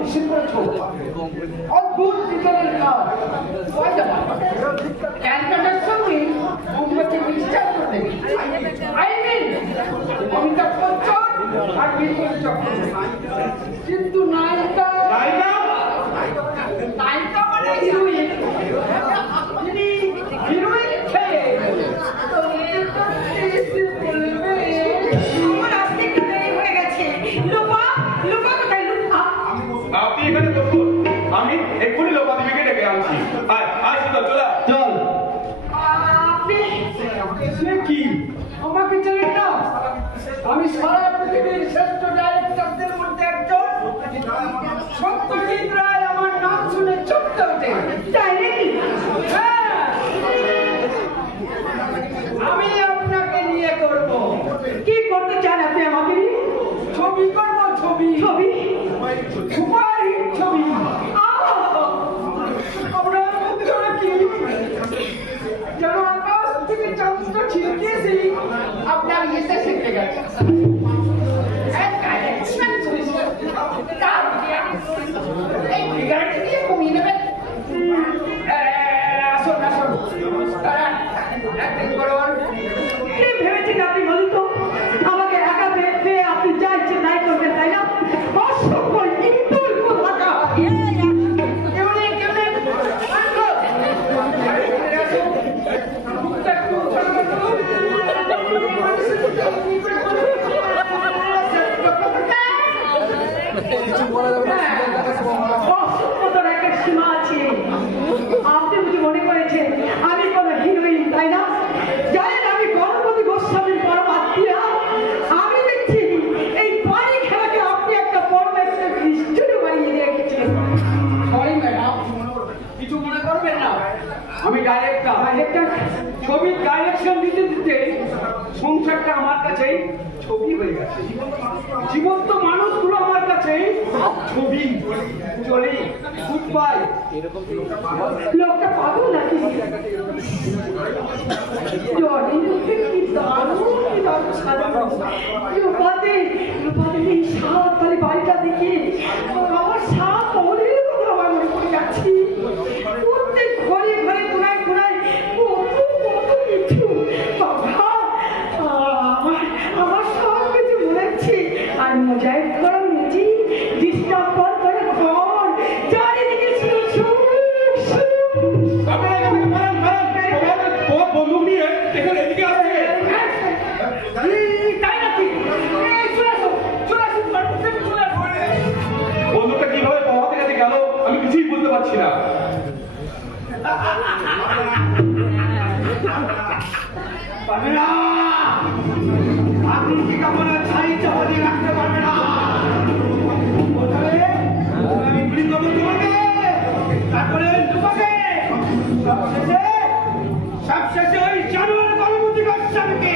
নিশ্চিত করেছ অদ্ভুত বিতরণের কাজ ক্যালকাটার সঙ্গে মুম্বাইকে মিক্সচার করতে অমিতাভ বচ্চন আর বিপুল চক্রবর্তী কিন্তু নায়িকা মানে হিরোইন তিনি হিরোইন খেয়ে আমার আজকে একটু দেরি হয়ে গেছে লোপা লোপা কোথায় লোপা আপনি এখানে বসুন আমি এক্ষুনি লোপা দিদিকে ডেকে আনছি চল আপনি কি আমাকে চেনেন না আমি সারা পৃথিবীর শ্রেষ্ঠ ডাইরেক্টরদের মধ্যে একজন সত্যজিৎ রায় আমার নাম শুনে চমকে ওঠে আমি আপনাকে নিয়ে করব কি করতে চান আপনি আমাকে ছবি করবো ছবি ছবি সুপারহিট ছবি আমরা কি যেন আকাশ থেকে চাঁদটা ছিটকেছি আপনার ইয়েতে শিখতে গেছে এই ফিগারটি দিয়ে কমিয়ে নেবেন আসুন আসুন একদিন করুন কি ভেবেছেন আপনি বলুন তো আমাকে একা পেয়ে আপনি যা ইচ্ছে তাই করবেন তাই না অসভ্য ইন্দুর কোথাকা কিছু বলা যাবে না অসভ্যতার একটা সীমা আছে আপনি বুঝি মনে করেছেন আমি কোনো হিরোইন তাই না জানেন আমি গণপতি গোস্বামীর বড় আত্মীয় আমি দেখছি এই বাড়ি খেলাকে আপনি একটা বড় একটা হিস্ট্রি বানিয়ে রেখেছেন সরি ম্যাডাম কিছু মনে করবেন না আমি ডাইরেক্টর ছবির ডাইরেকশন দিতে দিতে সংসারটা আমার কাছে ছবি হয়ে গেছে জীবন্ত মানুষগুলো আমার কাছে ছবি চলে খুব পাই লোকটা পাগল নাকি বাড়িটা দেখি আমার সাপ পরের কথা আমার মনে পড়ে যাচ্ছি প্রত্যেক ঘরে ঘরে কোনায় কোনায় কত কত কিছু আমার সব কিছু মনে হচ্ছে আর মজায় করা মেজি ডিস্টার্ব করে ঘর চারিদিকে বন্দুক নিয়ে এখানে এদিকে আসছে তাই নাকি বন্দুকটা কিভাবে পড়াতে কাছে গেল আমি কিছুই বুঝতে পারছি না আপনি কি কেমন ছাই চাপাতে রাখতে পারবে না আমি গুলি করবো তোমাকে তারপরে তোমাকে সবশেষে ওই জানোয়ার গণপতি গোস্বামীকে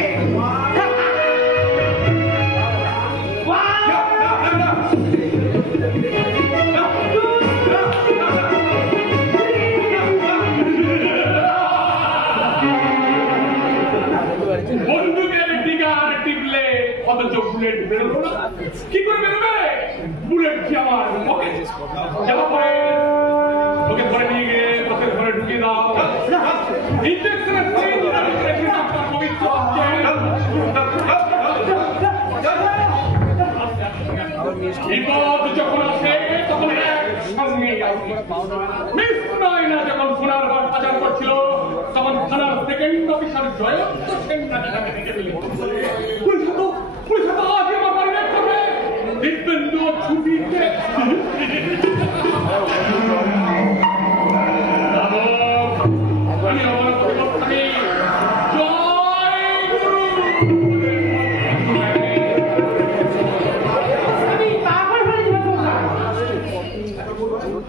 বন্দুকের ডিগার টিপলে অথচ বুলেট বেরোলো না কি করে বেরোবে বুলেট কি আমার যাওয়া পরে ওকে ধরে নিয়ে গিয়ে তোকে ঘরে ঢুকিয়ে দাও ইঞ্জেকশনের পবিত্র বিপদ যখন আসে তখন একসঙ্গে মিস নয় না যখন সোনার ঘর পাচার করছিল তখন থানার সেকেন্ড অফিসার জয়ন্ত সেন নাকি তাকে দেখে ফেলে পুলিশ তো আজ আমার বাড়ি ব্যাক করবে দিব্যেন্দু ছুটিতে আমি আমার পরিবর্তনে জয় গুরু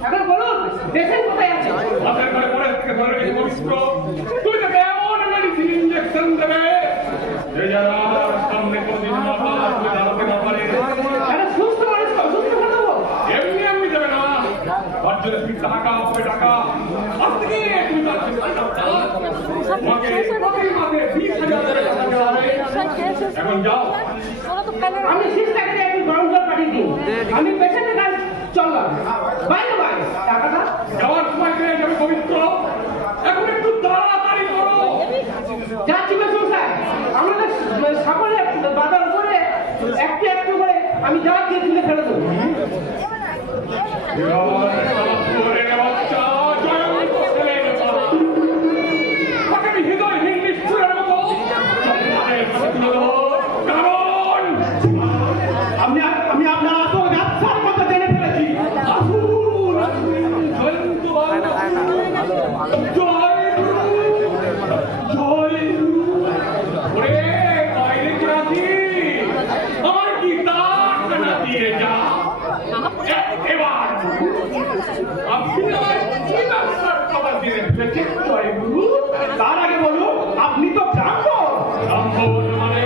এখন বলুন দেশের কোথায় আছে আপনার ঘরে পরে থেকে ধরে রেখে পবিত্র তুই তাকে এমন মেডিসিন ইঞ্জেকশন দেবে যে যারা সামনে কোনদিন মাথা তুলে দাঁড়াতে না পারে সুস্থ মানুষ সুস্থ করে দেবো এমনি এমনি দেবে না তার জন্য তুমি টাকা হবে টাকা আজ থেকে তুমি তার তোমাকে প্রতি মাসে 20,000 করে টাকা দেওয়া হবে এখন যাও আমি সিস্টারকে একটু গরম জল পাঠিয়ে দিই আমি পেশেন্টের কাছে চললাম বাইরে বাইরে টাকাটা যাওয়ার সময় পেয়ে যাবে পবিত্র। এখন একটু তাড়াতাড়ি করো। যাচ্ছি মেসুর সাহেব, আমাদের সকলে বাজার করে একটু একটু করে আমি যা দিয়ে তুলে ফেলে দেবো। আমি আপনার আসল ব্যবসার কথা জেনে ফেলেছি। আমার কি তাড়া দিয়ে যা এবার তার আগে বলুন, আপনি তো ব্রাহ্মণ। মানে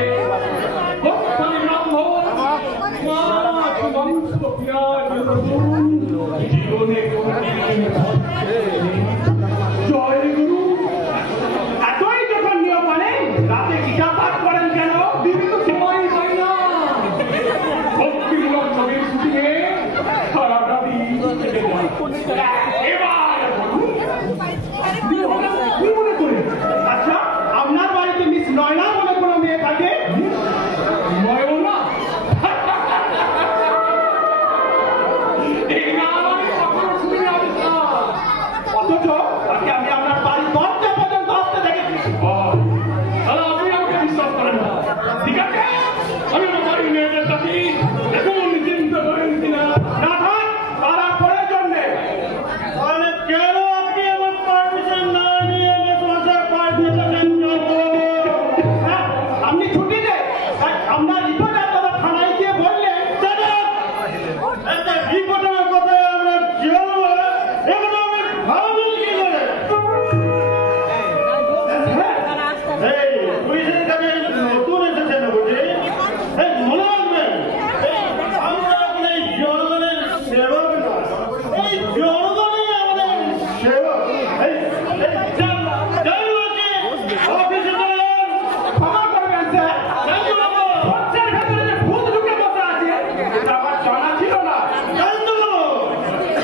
জীবনে জয় গুরু। এতই যখন নিয়ম মানে রাতে গীতা পাঠ করেন কেন? বিভিন্ন সময় হয় না। ভক্তিমূলক ছবির শুটিংয়ে সারাটা দিন কেটে যায়। এবার কি মনে করেন? আচ্ছা, আপনার বাড়িতে মিস নয়না বলে কোনো মেয়ে থাকে? নয়না এই নাম আমি কখনো শুনি আবিষ্কার। অথচ আজকে আমি আপনার বাড়ি দরজা পর্যন্ত আসতে দেখেছি। তাহলে আপনি আমাকে বিশ্বাস করেন না। ঠিক আছে, আমি আমার বাড়ির মেয়েদের সাথে এখন চিন্তা করেন কিনা না থাক, তারা প্রয়োজন নেই। তাহলে কেন আপনি আমার পারমিশন না নিয়ে মেসমাসের পারমিশন হ্যাঁ, আপনি ছুটি দেন। আপনার রিপোর্টার দাদা থানায় গিয়ে বললেন একটা রিপোর্টের কথায় আমরা চলবো, এগুলো আমি ভাবি কি করে? এই পুলিশের কাছে নতুন এসেছেন বুঝি? এই মনে রাখবেন, আমরা এখন এই জনগণের সেবক না, এই জনগণই আমাদের সেবক। অফিসে চলেন। ক্ষমা করবেন স্যার, বক্সের ভেতরে যে ভূত ঢুকে বসে আছে এটা আমার জানা ছিল না।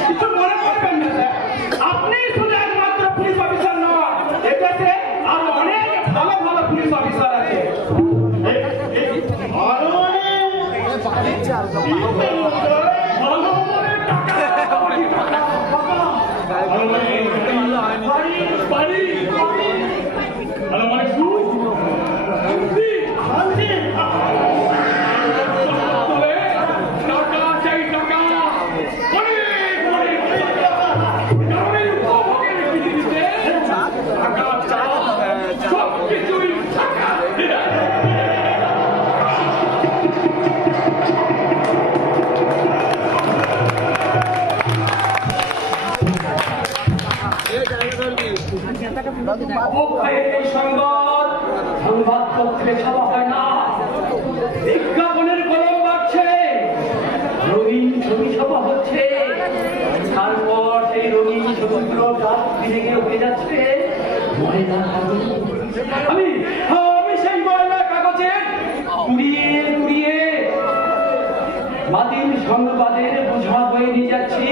কিছু মনে করবেন না স্যার, আপনি শুধু একমাত্র পুলিশ অফিসার নন, এদেশে আরো অনেক ভালো ভালো পুলিশ অফিসার আছে। ভালো মনে টাকা ভালো মানে বাড়ি ভালো মানে টাকা চাই টাকা অনেক অনেক কারণে উপভোগের পৃথিবীতে টাকা সব কিছুই টাকা অবক্ষয়ের এই সংবাদপত্রে ছাপা হয় না, বিজ্ঞাপনের কলম বাড়ছে, রঙিন ছবি ছাপা হচ্ছে, তারপর সেই রঙিন ছবিগুলো রাত্রি থেকে উঠে যাচ্ছে ময়লা কাগজ। আমি সেই ময়লা কাগজে কুড়িয়ে কুড়িয়ে বাতিল সংবাদের বোঝা বয়ে নিয়ে যাচ্ছি।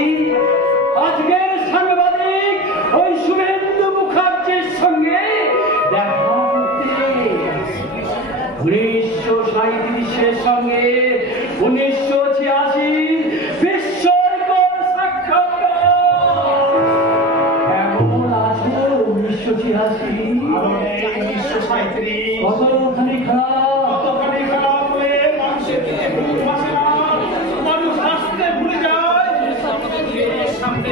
আজকের সাংবাদিক ওই শুভেন্দু মুখার্জির সঙ্গে দেখা করতে 1937 সঙ্গে 1986 বিস্ময়কর সাক্ষাৎকার। এমন আছো 1986 কতখানি খারাপ হয়ে মানুষের দিকে ভুল ভাসে না, মানুষ হাসতে ভুলে যায়। সামনে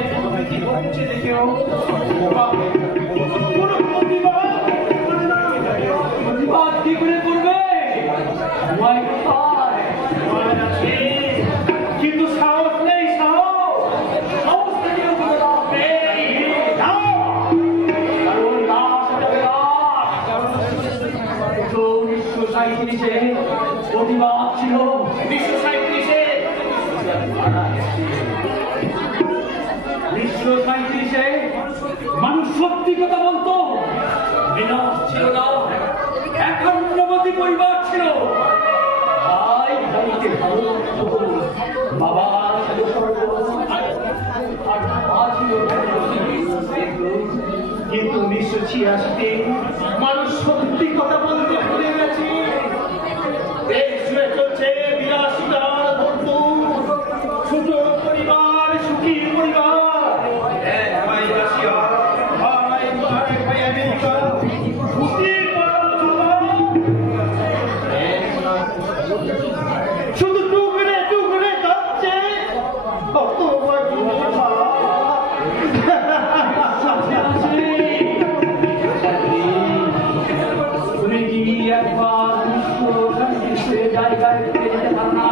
কি হচ্ছে দেখেও কোনো প্রতিবাদ কি করে করবে? সময় কোথায়? কিন্তু সাহস নেই, সাহস থেকে কোনো লাভ নেই। যাও, কারণ লাশ যাবে লাশ। 1937-এ প্রতিবাদ ছিল, 1937-এ 1937-এ মানুষ সত্যি কথা বলতো, বিনাশ ছিল না, একান্নবতী পরিবার ছিল, ভাই ভাইকে ভালোবাসতো, বাবার সাথে সর্বদা 1986 মানুষ সত্যি কথা বলতে ভুলে গেছে। দেশ জুড়ে চলছে বিলাসিতার বন্ধু, ছোট পরিবার, সুখী পরিবার, এক ভাই রাশিয়া, ভাই আমেরিকা, শুধু টুকরে টুকরে কাঁদছে। তুমি কি একবার জায়গায় ফিরে যেতে পারো না?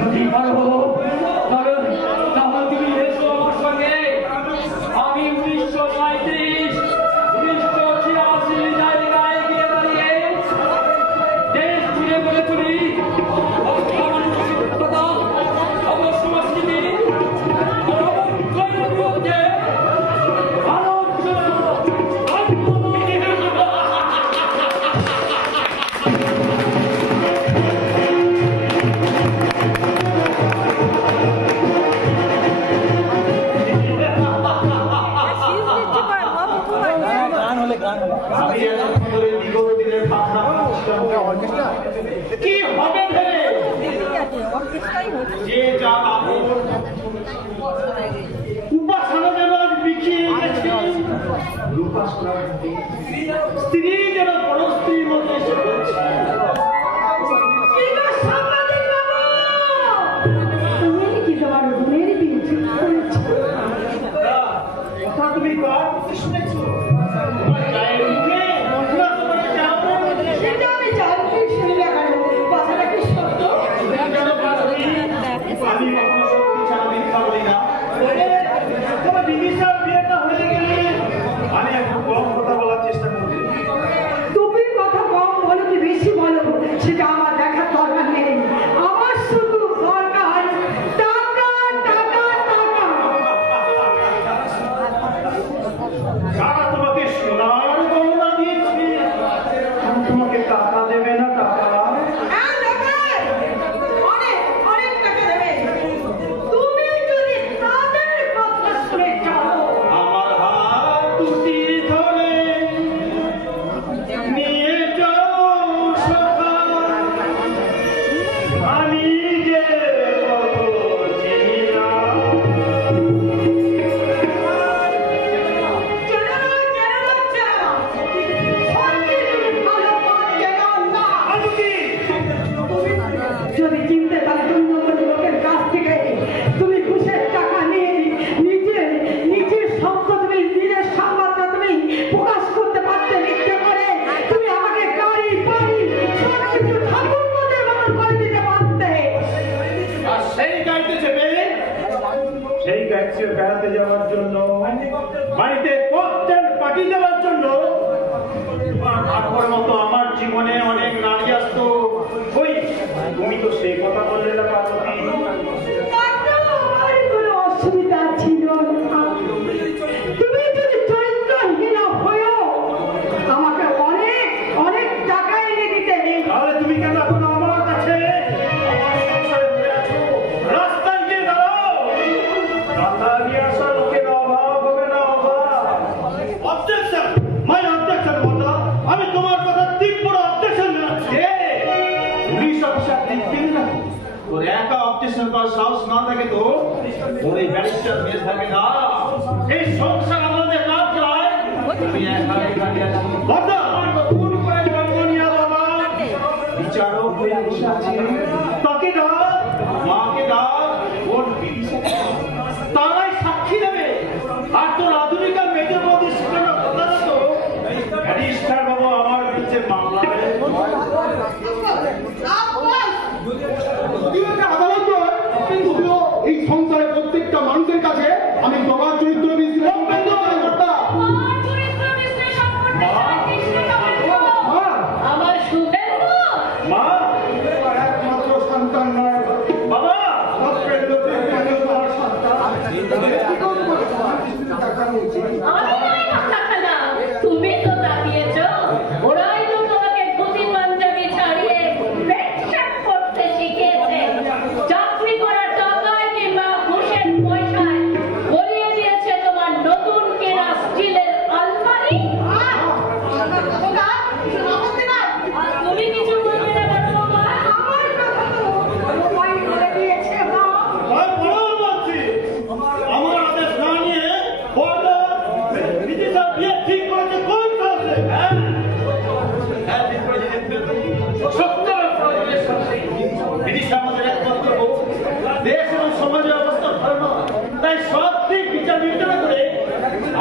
যদি পারো তাহলে তুমি এসো আমার সঙ্গে। আমি 1935 1986 জায়গায় গিয়ে দাঁড়িয়ে দেশ ঘুরে গড়ে তুলি অবস্থানতা, অবসংস্কৃতি, অবক্ষয়ের বিরুদ্ধে আলোচনা আমি এতক্ষণ ধরে বিগত দিনের ভাবনা ভাবছিলাম, কি হবে ভেবে যে যার আমল উপাসনা যেন আজ বিকিয়ে গেছে। স্ত্রী যেন বড় স্ত্রীর মতো এসে বলছে, তুমি কি তোমার বোনের বিয়ে ঠিক করেছো? কথা তুমি কার মুখে শুনেছো? তোমার গায়ের মুখে না তোমার চাপড়ে? সেটা আমি জানতে শুনি না কেন? কথাটা কি সত্য? আমি কখনো সত্যি ছাড়া মিথ্যা বলি না। তবে বিদিশার বিয়েটা হয়ে গেলে আমি একটু কম কথা বলার চেষ্টা করছি। তুমি কথা কম বলো কি বেশি বলো সেটা আমার দেখার দরকার নেই। আমার শুধু দরকার টাকা টাকা টাকা। যারা তোমাকে সোনার গহনা দিয়েছে তোমাকে টাকা দেবে না? টাকা হ্যাঁ দেবে, অনেক অনেক টাকা দেবে। তুমি যদি তাদের কথা শুনে চলো। আমার হাত দুটি ধরে নিয়ে যাও সখা, আমি যে কত চিনি না। যদি চিনতে তাহলে তুমি লোকের কাছ থেকে তুমি ঘুষের টাকা নিয়ে নিজের শব্দ তুমি নিজের সংবাদটা তুমি প্রকাশ করতে পারতে লিখতে পারে। তুমি আমাকে গাড়ি বাড়ি সবকিছু ঠাকুর মধ্যে ব্যবহার করে দিতে পারতে। আর সেই গাড়িতে চেপে সেই গাড়িতে বেড়াতে যাওয়ার জন্য, বাড়িতে ককটেল পার্টি দেওয়ার জন্য আপনার মতো আমার জীবনে অনেক নারী আসতো। ওই তুমি তো সেই কথা বললে না পার্বতী? আমার কোনো অসুবিধা ছিল না। তুমি যদি চরিত্রহীন হয়েও আমাকে অনেক অনেক টাকা এনে দিতে। তাহলে তুমি কেন এখন আমার কাছে আমার সংসারে বসে আছো? রাস্তায় গিয়ে দাঁড়াও, রাস্তা নিয়ে আসা লোকের অভাব হবে না। অভাব অবজেকশন, মাই অবজেকশন মাতা। আমি তোমার কথা তীব্র অবজেকশন জানাচ্ছি। পুলিশ অফিসার দেখবেন না তোর একা অবজেকশন করার সাহস না থাকে তো ওর এই ব্যারিস্টার মেয়ে থাকে না। এই সংসার আমাদের না চায় আমি একা দাঁড়িয়ে আছি। বাবা ভুল করে জন্ম নিয়ে বাবা বিচারক হয়ে বসে আছি। তাকে ডাক, মাকে ডাক, ওর বিদিশা তারাই সাক্ষী দেবে। আর তোর আধুনিকা মেজর মধ্যে শিখানো কথা তো ব্যারিস্টার বাবু আমার বিরুদ্ধে মামলা দেবে। এই সংসারে প্রত্যেকটা মানুষের কাছে আমি তোমার চরিত্র বিশ্লেষণ আমার শুভেন্দু মা একমাত্র সন্তান নয় বাবা তুমি তো তাকিয়েছ, ওরাই তো তোমাকে ধুতি পাঞ্জাবি ছাড়িয়ে পেটসাপ করতে শিখিয়েছে। চাকরি করার টাকায় কিংবা ঘুষের পয়সায় করিয়ে দিয়েছে তোমার নতুন কেনা স্টিলের আলমারি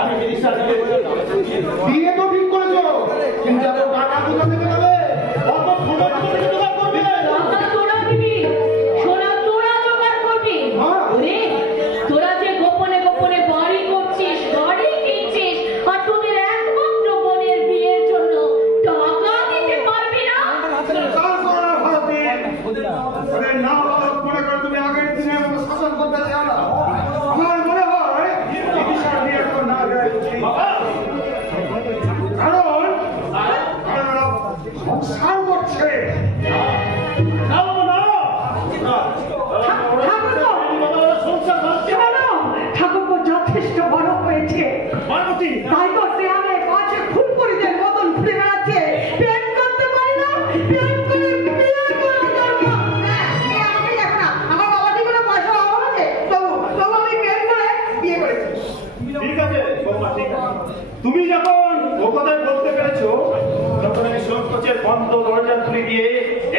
আমি বিদিশা দিয়েছি। বিয়ে তো ঠিক করেছো, কিন্তু এত টাকা কোথা থেকে দেবে? অত সময় তুমি জোগাড় করবে। টাকা তোরা দিবি, সোনা তোরা জোগাড় করবি। হ্যাঁ। ওরে, তোরা যে গোপনে গোপনে বাড়ি করছিস, গাড়ি কিনছিস, আর তোদের একমাত্র বোনের বিয়ের জন্য টাকা দিতে পারবি না? কাল করো না ভারতী। ওরে না মনে করো তুমি আগের দিনের মতো শাসন করতে চাও না। আমার মনে হয় বিদিশার বিয়ে এখন না দেওয়াই উচিত। কারণ ওরা সংসার করছে। ঠাকুর যথেষ্ট বড় হয়েছে, তাই তো দেয়ালে কাছে ফুলপুরিদের মতন ঘুরে বেড়াচ্ছে। প্রেম করতে পারি না, প্রেম করে বিয়ে করা দরকার। আমাকে দেখো না, আমার বাবা কি কোনো পয়সা অভাব আছে? তবু আমি প্রেম করে বিয়ে করেছি। ঠিক আছে বৌমা, ঠিক আছে। তুমি যখন ও কথায় বলতে পেরেছো, তখন আমি সংকোচের বন্ধ দরজা তুলে দিয়ে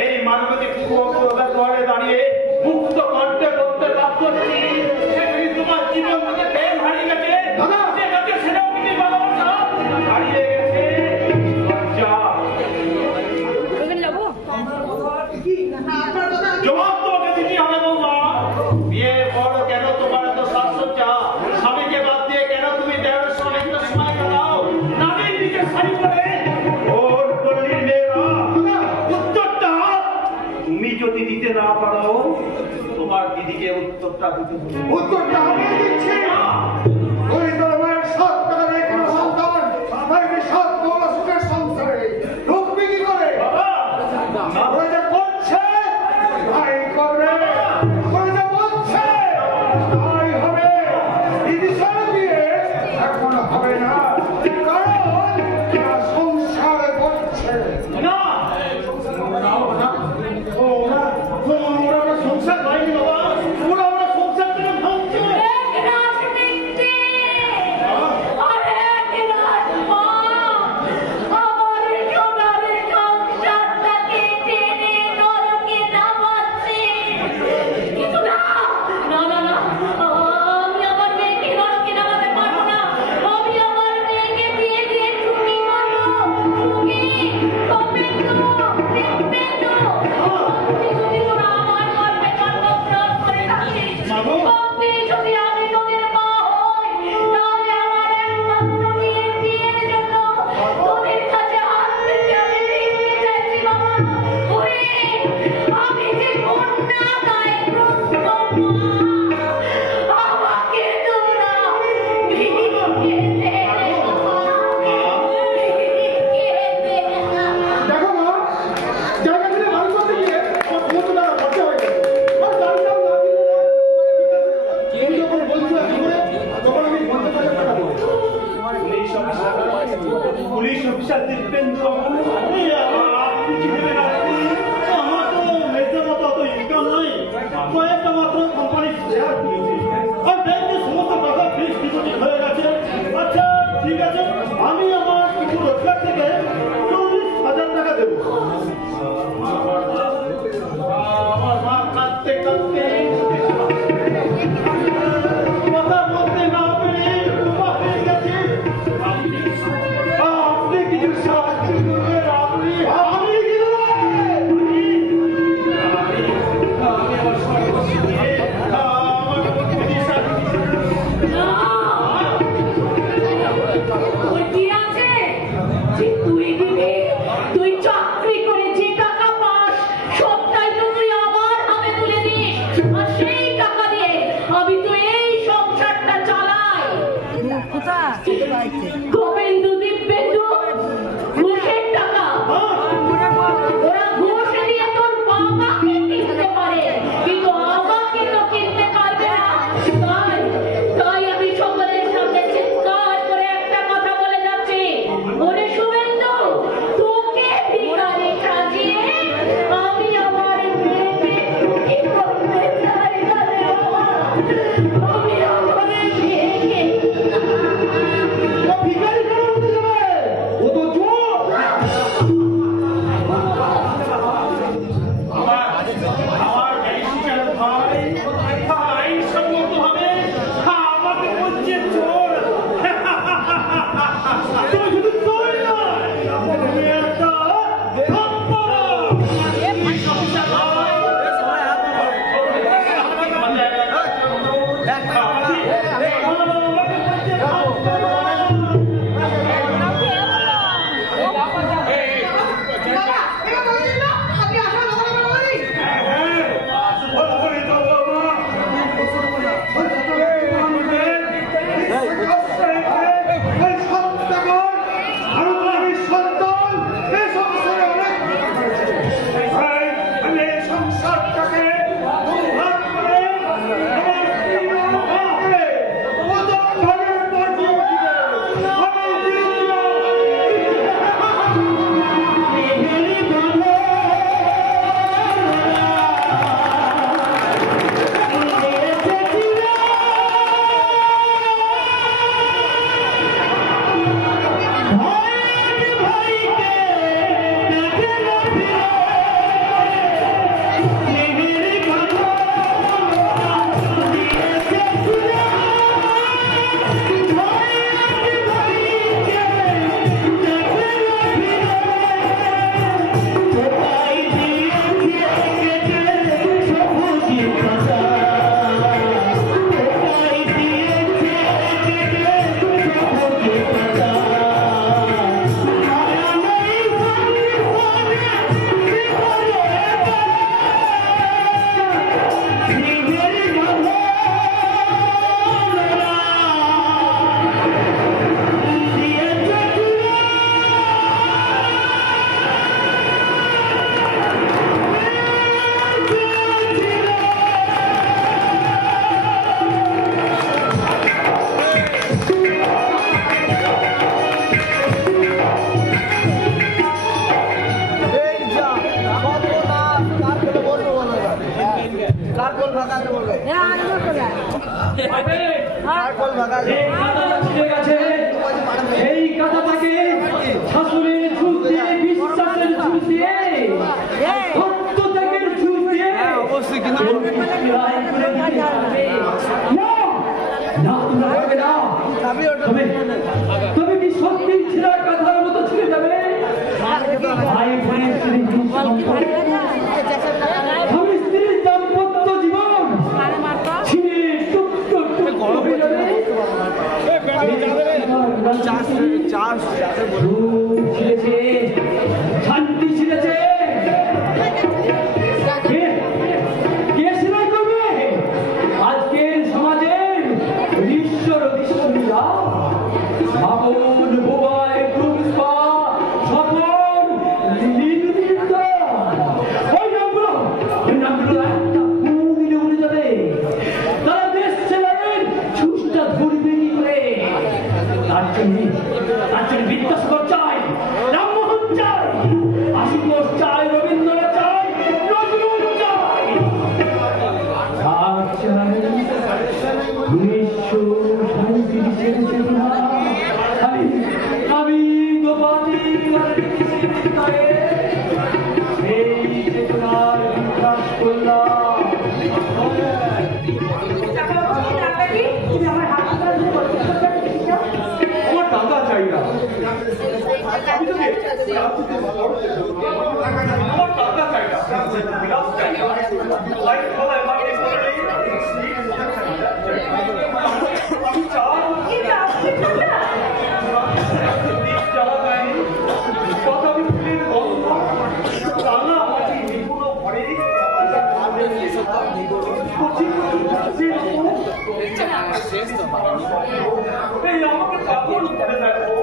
এই মানবতার দুয়ারে দাঁড়িয়ে মুক্ত কণ্ঠে বলতে বাধ্য হচ্ছি, সেদিন তোমার জীবন থেকে প্রেম হারিয়ে গেছে। দাদা! যে গেছে সেটাও কিন্তু ভালোবাসা হারিয়ে গেছে লজ্জা। আপনার কথা জবাব তোমাকে দিতে হবে বৌমা। বিয়ের পর কেন তোমার এত সাজসজ্জা? স্বামীকে বাদ দিয়ে কেন তুমি দেওয়ার সঙ্গে একটা সময় কাটাও? নারীর দিকে শাড়ি পরে ওর পল্লীর মেয়েরা উত্তরটা তুমি যদি দিতে না পারো, তোমার দিদিকে উত্তরটা দিতে হবে। উত্তরটা আমি দিচ্ছি। ওই তোমার 7 টাকা দিয়ে কোনো সন্তান আমাকে 7 বড় সুখের সংসারে ঢুকবি কি করে? বাবা, ওরা যা করছে তাই করবে, ওরা যা বলছে তাই হবে। বিদিশার বিয়ে এখন হবে না, কারণ এরা সংসার করছে। না, ওরা সংসার হয়নি বাবা, ওরা সংসার থেকে ভাঙছে। এক রাত দেখতে, আর এক রাত মা, আমার সোনার সংসারটাকে টেনে নরকে নামাচ্ছে। কিন্তু না, না, না, না, আমি আমার মেয়েকে নরকে নামাতে পারবো না। আমি আমার মেয়েকে বিয়ে দিয়ে সুখী করবো। সুখী, কমেন্টো, দেখবেন্টো, সত্যি যদি তোরা আমার গর্ভে জন্মগ্রহণ করে থাকিস, সত্যি যদি আমি তোদের মা হই, তাহলে আমার একমাত্র মেয়ের বিয়ের জন্য তোদের কাছে হাত পেতে আমি ভিক্ষে চাইছি বাবা। ওরে, আমি যে কন্যা দায়গ্রস্ত মা, আমাকে তোরা ভিক্ষে দে বাবা, ভিক্ষে দে। দেখো মা, জায়গা থেকে বাড়ি করতে গিয়ে আমার 50 টাকা খরচা হয়ে গেছে। আর গাড়িটাও না দিলে না, তুমি যখন বলছো এত করে, তখন আমি 50,000 টাকা দেবো। পুলিশ অফিসার দীপেন্দ্র, কিছু দেবে না। আমার তো মেয়েদের মতো অত ইনকাম নাই, কয়েকটা মাত্র কোম্পানির শেয়ার কিনেছি। আর ব্যাংকে সমস্ত টাকা ফিক্সড ডিপোজিট হয়ে গেছে। আচ্ছা ঠিক আছে, আমি আমার কিছু রোজগার থেকে 40,000 টাকা দেবো। আমার মা কাঁদতে কাঁদতে কথা বলতে না পেরে বোমা হয়ে গেছে। আপনি কিছু সাহায্য করবেন। এই কাঁটাটা ছিঁড়ে গেছে, এই কাঁটাটাকে শাশুড়ির ঝুল দিয়ে, বিশ্বাসের ঝুল দিয়ে, সত্যত্যাগের ঝুল দিয়ে অবশ্যই কিন্তু লড়াই করে দিতে হবে। না, না, তোমরা পারবে না। তবে কি সত্যি ছেঁড়া কাঁথার মতো ছিঁড়ে যাবে? ভাই বোনের স্বামী স্ত্রীর দাম্পত্য জীবন ছিঁড়ে টুকরো টুকরো হয়ে যাবে। ছিঁড়েছে, শান্তি ছিঁড়েছে। কে সেলাই করবে আজকের সমাজের ঈশ্বর অধিষ্ঠানীরা? আপন বোবায় পুষ্পা স্বপন লীলবৃন্দা, ওই নামগুলো একটা ফুল দিলে উড়ে যাবে। তারা দেশ সেলাইয়ের ছুসটা ধরবে কি করে? তার জন্য বিদ্যাসাগর চাই, রামমোহন চাই, আশুতোষ চাই, রবীন্দ্রনাথ চাই, নজরুল চাই। আর চাই 1937 চেতনা। আমি দোপাটি এই চেতনার বিকাশ করলাম। আমার টাকা চাই না, আমার টাকা চাই না, বিলাস চাই না। আমি চাই যারা দেয় কথা বিক্রির গন্ধ রান্না মাটি নিপুণ ঘরে এই আমাকে পাগল করে দেখো।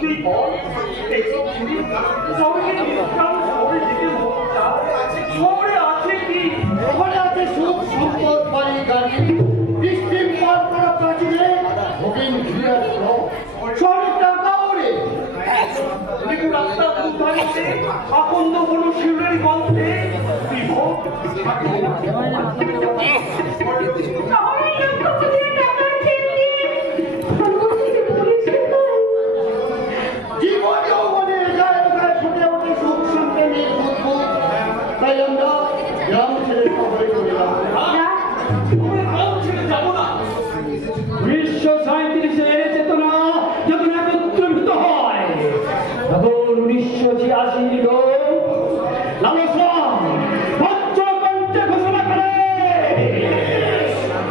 তুই বল, এইসব জিনিস সবাইকে নিষ্কাম শহরে যেতে মন চায়। শহরে আছে কি? ওখানে আছে সুখ সম্পদ বাড়ি গাড়ি, বৃষ্টির পর করা প্রাচীরে ভোগিন ঘিরে আসলো শহরের টাকা ওরে। দেখুন রাস্তার দুধারে আকন্দ কোনো শিউরের গন্ধে বিভোগ জীবন যৌবনে গায়ে গায়ে ফুটে ওঠে সুখ সঙ্গে নির্বুদ্ধ। তাই আমরা গ্রাম ছেড়ে শহরে চলে যাব। যাবো না। 1937 চেতনা যখন একত্রীভূত হয়, তখন 1986 লোক লালসা বজ্রকণ্ঠে ঘোষণা করে,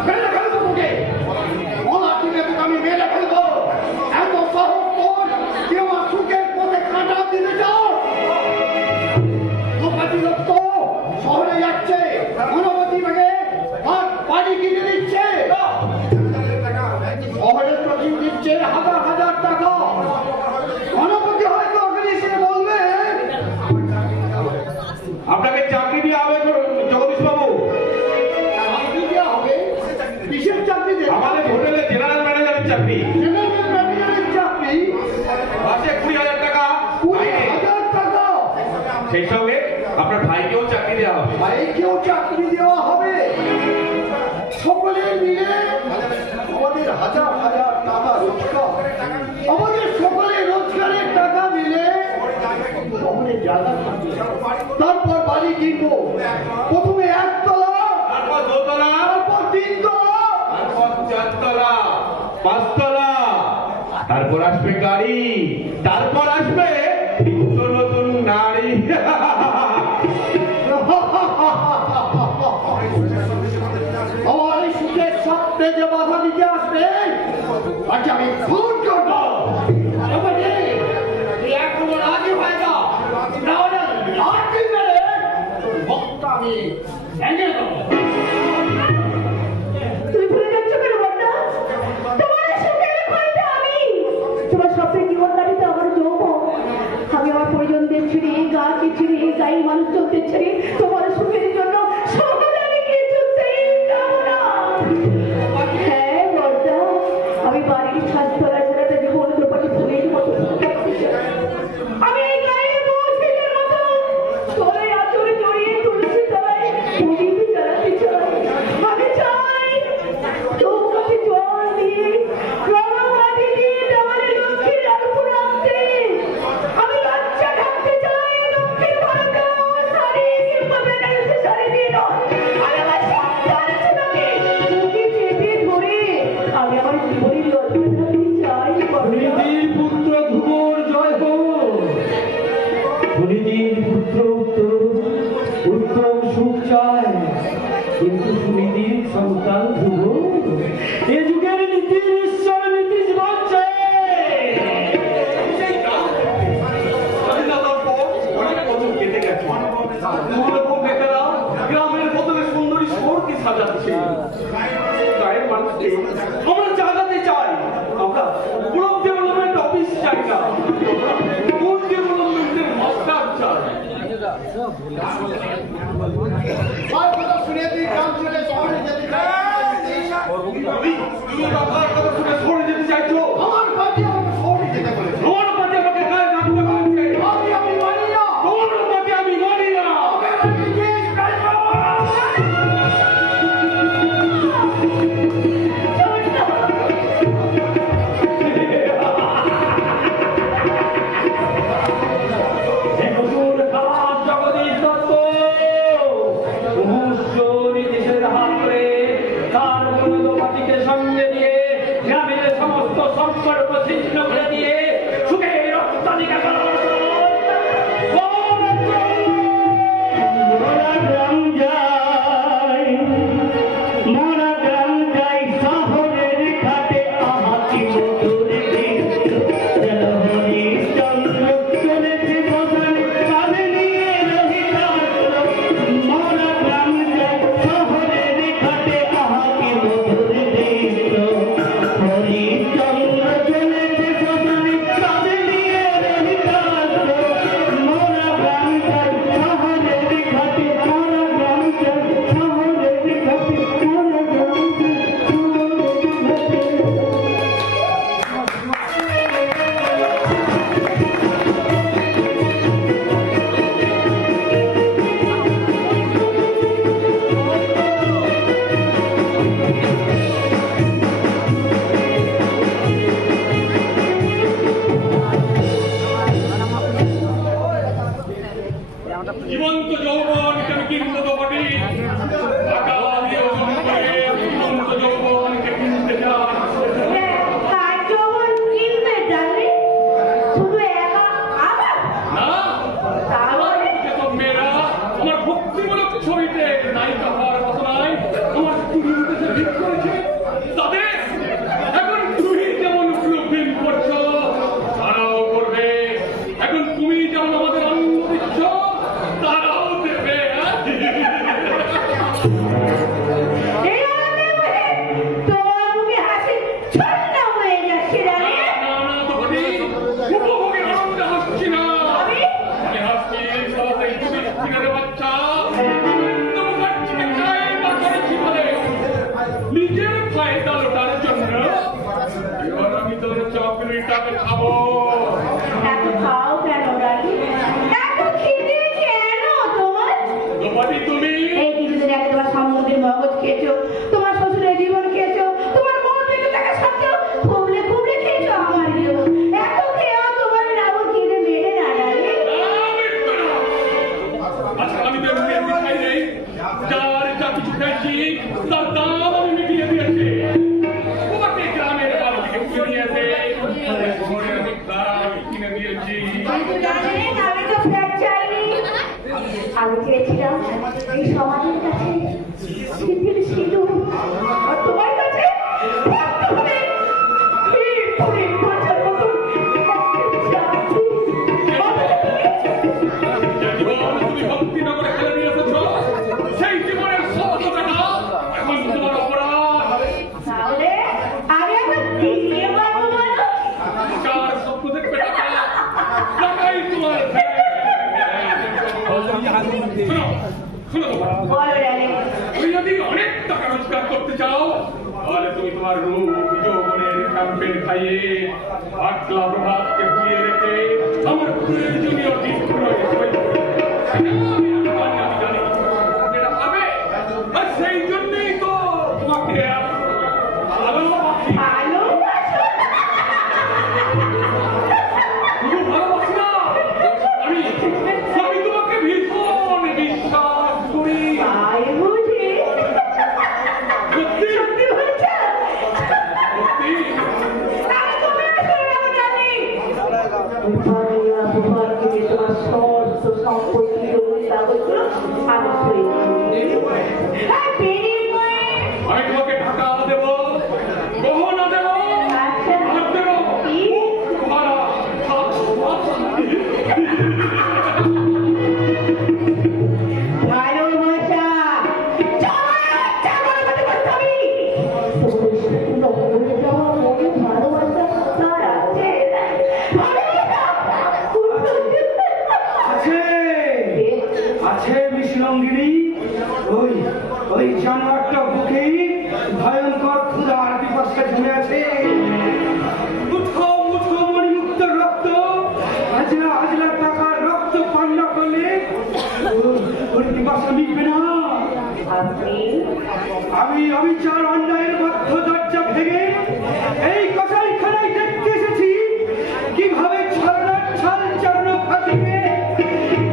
মেরে ফেলবো তোকে, ওলা টিকে তোকে আমি মেরে ফেলবো। এত সাহস তোর, কেউ আমার সুখের পথে কাঁটা দিতে চাও? গোপাতি দত্ত শহরে যাচ্ছে, অনুমতি ভেঙে আর বাড়ি কিনে দিচ্ছে। শহরের প্রতি দিচ্ছে হাজার হাজার টাকা। অনুমতি হয়তো ওখানে এসে বলবে আপনাকে চাকরি দিয়ে হবে জগদীশ বাবু। চাকরি দেওয়া হবে। কিসের চাকরি দেবে? আমাদের হোটেলে জেনারেল ম্যানেজারের চাকরি। জেনারেল ম্যানেজারের চাকরি। মাসে 20,000 টাকা, 20,000 টাকা। সেই সঙ্গে আপনার ভাইকেও চাকরি দেওয়া হবে। ভাইকেও চাকরি দেওয়া হবে। সকলে মিলে আমাদের হাজার হাজার টাকা রোজগার, আমাদের সকলে রোজগারের টাকা মিলে শহরে জায়গা থাকবে। তারপর বাড়ি কিনবো। প্রথমে 1 তলা, তারপর 2 তলা, তারপর 3 তলা, তারপর 4 তলা, 5 তলা, তারপর আসবে গাড়ি, তারপর আসবে নিত্য নতুন নারী। আমার এই সুখের স্বপ্নে যে বাধা দিতে আসবে, আচ্ছা আমি খুন করবো। এখনো রাজি হয় না, না হলে লাঠি মেরে ভক্তটা আমি ভেঙে দেবো। তুমি ভুলে যাচ্ছ কেন বড়দা? তোমার সুখের খড়িটা আমি, তোমার স্বপ্নের জীবন কাটিতে আমার যৌবন। আমি আমার পরিজনদের ছেড়ে, গাকে ছেড়ে, গাই মানুষ চলতে ছেড়ে তোমার সুখের জন্য সমাজে আমি কিছুতেই যাব না। হ্যাঁ বড়দা, আমি বাড়ির ছাদতলা ছাড়াটা জীবন দোপাটি ফুলের মতো থাকতে চাই। আমি এই গায়ের পৌঁছের মতো তোরে আচরে জড়িয়ে তুলসী তলায় প্রদীপ জ্বালাতে চাই। আমি চাই চৌকাঠে জল দিয়ে চাইছো? আমার কাছে আমি শহরে যেতে বলেছি। তোমার পাতে আমাকে কাজ রাখতে বলেছে। আমি মানি না। তোমার পাতে আমি মানি না। আমি জিজ্ঞেস করবো। নতুন কাজ জগদীশ দত্ত মুহূর্ত নীতিশের হাত ধরে তার মনোদপাটিকে সঙ্গে নিয়ে গ্রামের সমস্ত সম্পর্ক ছিন্ন করে দিয়ে সুখের রপ্তানিকা করা জীবন্ত যৌবনকে আমি কিনতে তো পারি। টাকা দিয়ে ওজন করে জীবন্ত যৌবনকে কিনতে চাই। তার যৌবন কিনবে জানলে শুধু একা আমার না, তাহলে যেসব মেয়েরা আমার ভক্তিমূলক ছবিতে নায়িকা হওয়ার কথা নয়, আমার স্টুডিওতে যে ভিড় করেছে তাদের এখন তুমি যেমন ব্লুপ্রিন্ট করছো তারাও করবে। এখন তুমি যেমন আমাদের আনন্দ দিচ্ছ তারাও দেবে। এই আনন্দের মধ্যে তোমার মুখে হাসি ছন্ন হয়ে যাচ্ছে জানে না না তখনই উপভোগের আনন্দে হাসছি না, আমি হাসছি সবাই তুমি কিনারে বাচ্চা নিজের ফায়দা লোটার জন্য এবার আমি তোর চাকরিটাকে খাবো। এত খাও কেন রানী এত খিদে কেন তোমার তোমারই তুমি এই কিছুদিন আগে তোমার সম্বন্ধের মগজ খেয়েছো, তোমার শ্বশুরের জীবন খেয়েছো, তোমার মন থেকে টাকা সত্ত্বেও খুবলে খুবলে খেয়েছো আমার জীবন। এত খেয়েও তোমার রাবণ খিদে মেরে না রানী। আচ্ছা আমি তো এমনি এমনি খাই নেই, যার যা কিছু খাইছি তার দাম আমি মিটিয়ে দিয়েছি। তোমাকে গ্রামের বাড়ি থেকে তুলে নিয়ে এসে শহরে আমি ফ্ল্যাট কিনে দিয়েছি। জানেন আমি তো ফ্ল্যাট চাইনি, আমি চেয়েছিলাম এই সমাজের কাছে শিথিল সিঁদুর আর তোমার কাছে বর্তমানে এই ফুলের মাথার মতো একটা চাকরি। যে জীবন তুমি ভক্তিনগরে ফেলে দিয়ে এসেছো সেই জীবনের সমস্ত টাকা এখন তোমার অপরাধ। তাহলে আমি এখন দিয়ে পারবো বলো? কার স্বপ্ন দেখবে টাকা, টাকাই তোমার শোনো শোনো বলো রানী। তুমি যদি অনেক টাকা রোজগার করতে চাও তাহলে তুমি তোমার রূপ যৌবনের ক্যাম্পেন খাইয়ে আকলা প্রভাতকে ভুলিয়ে রেখে আমার প্রয়োজনীয় দিকগুলো আমি জানি এটা পাবে। আর সেই জন্যই তো তোমাকে ভালোবাসি। ভালোবাসো? শুধু ভালোবাসি না, আমি তোমাকে ভীষণ বিশ্বাস করি। তাই বুঝি? সত্যি সত্যি বলছো? সত্যি তাহলে তুমি আসলে রানী জানি। বুঝাইয়া বুঝাইকে তোমার সমস্ত সম্পত্তি রয়েছে আমি অবিচার অন্যায়ের মধ্য দরজা ভেঙে এই কসাইখানায় দেখতে এসেছি কিভাবে ছলনার ছাল চালানো ফাঁকিকে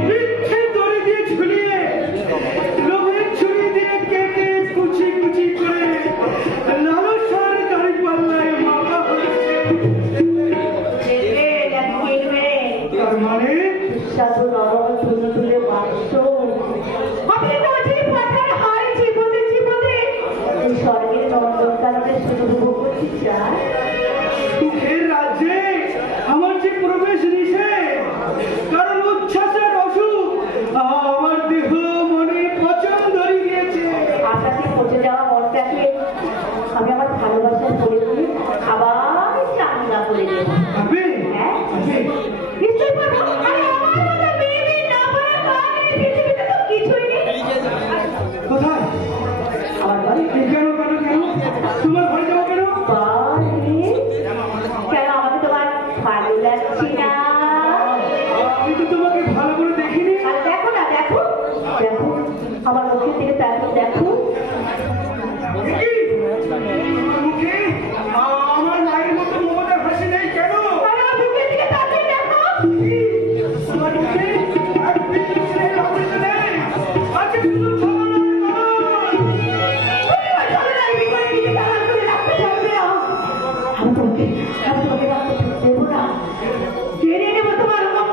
বৃক্ষে দড়ি দিয়ে ঝুলিয়ে লোভের ছুরি দিয়ে কেটে কুচি কুচি করে লালসার দাড়ি পাল্লায় মাপা হয়েছে। তার মানে সাধু নরম তুলে তুলে বাক্স আমি বলছি পাঠার হাই জীবনে জীবনে এই স্বর্গের নন্দনকাননে শুধু উপভোগ করছি চাই সুখের রাজ্যে আমার যে প্রবেশ নিষেধ, কারণ উচ্ছ্বাসের অসুখ আমার দেহ মনে পচন ধরে গিয়েছে। আশাতে পচে যাওয়া মনটাকে আমি আমার ভালোবাসার করে তুলে আবার চাঙ্গা করে দেব। ভাবে হ্যাঁ নিশ্চয়ই পারবো। আরে আমার মতো মেয়ে না পারা কাজ এই পৃথিবীতে তো কিছুই নেই। কোথায়? আমার বাড়ি কেন কেন কেন তোমার ঘরে যাবো কেন? বাড়ি কেন আমাকে তোমার ভালো লাগছে না? আমি তো তোমাকে ভালো করে দেখিনি। আর দেখো না দেখো দেখো আমার মুখের দিকে তাকিয়ে দেখো কি? তোমার মুখে আমার মায়ের মতো মমতার হাসি নেই কেন? আমার মুখের দিকে তাকিয়ে দেখো তোমার মুখে এক বিন্দু স্নেহের অমৃত নেই। আছে শুধু ছলনার গন্ধ। তুমি আমার ঝগড়ার বিপরীতে দিকে দাঁড়ান করে রাখতে পারবে না। আমি তোমাকে রাখতে দেবো না। কেড়ে নেবো তোমার মুখ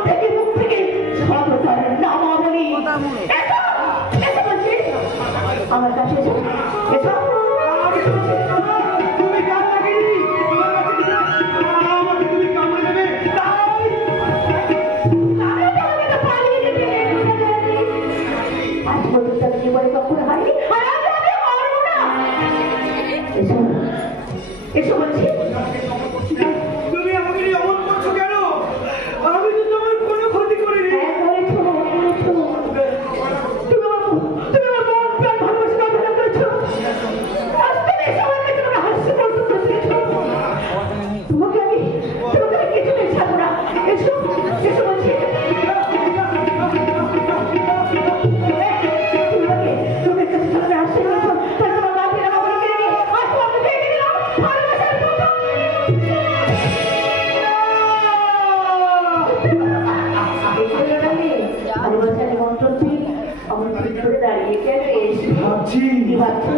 থেকে সততার নামাবলী। এসো এসো বলছি আমার কাছে এসো এসো আমি তো তুমি গান লাগিনি। তোমার কাছে গিয়ে আমাকে তুমি কামড়ে দেবে তাই। আমি তোমাকে তো পালিয়ে যেতে আজ পর্যন্ত আমি জীবনে কখনো হারিনি আর আজ আমি হারবো না। এসো এসো বলছি তুমি আমাকে নিয়ে অমন করছো কেন? আমি তো তোমার কোনো ক্ষতি করিনি। হ্যাঁ করেছো করেছো তুমি আমার মন প্রাণ ভালোবাসা অভিনয় করেছো। আজ তুমি এসে আমার কাছে তোমাকে হাসি করতে করেছো। তোমাকে আমি কিছু নেই ছাড়বো না। এসো এসো বলছি তুমি কাছে চলে আসছে বলেছো তাই তোমার বাপের আমার কেড়ে নিয়ে আজ তোমাকে ভেঙে দিলাম ভালোবাসার প্রথম ভালোবাসার নিমন্ত্রণ তুই আমার ঠিক করে দাঁড়িয়ে কেন এসে ভাবছি কি ভাবছো?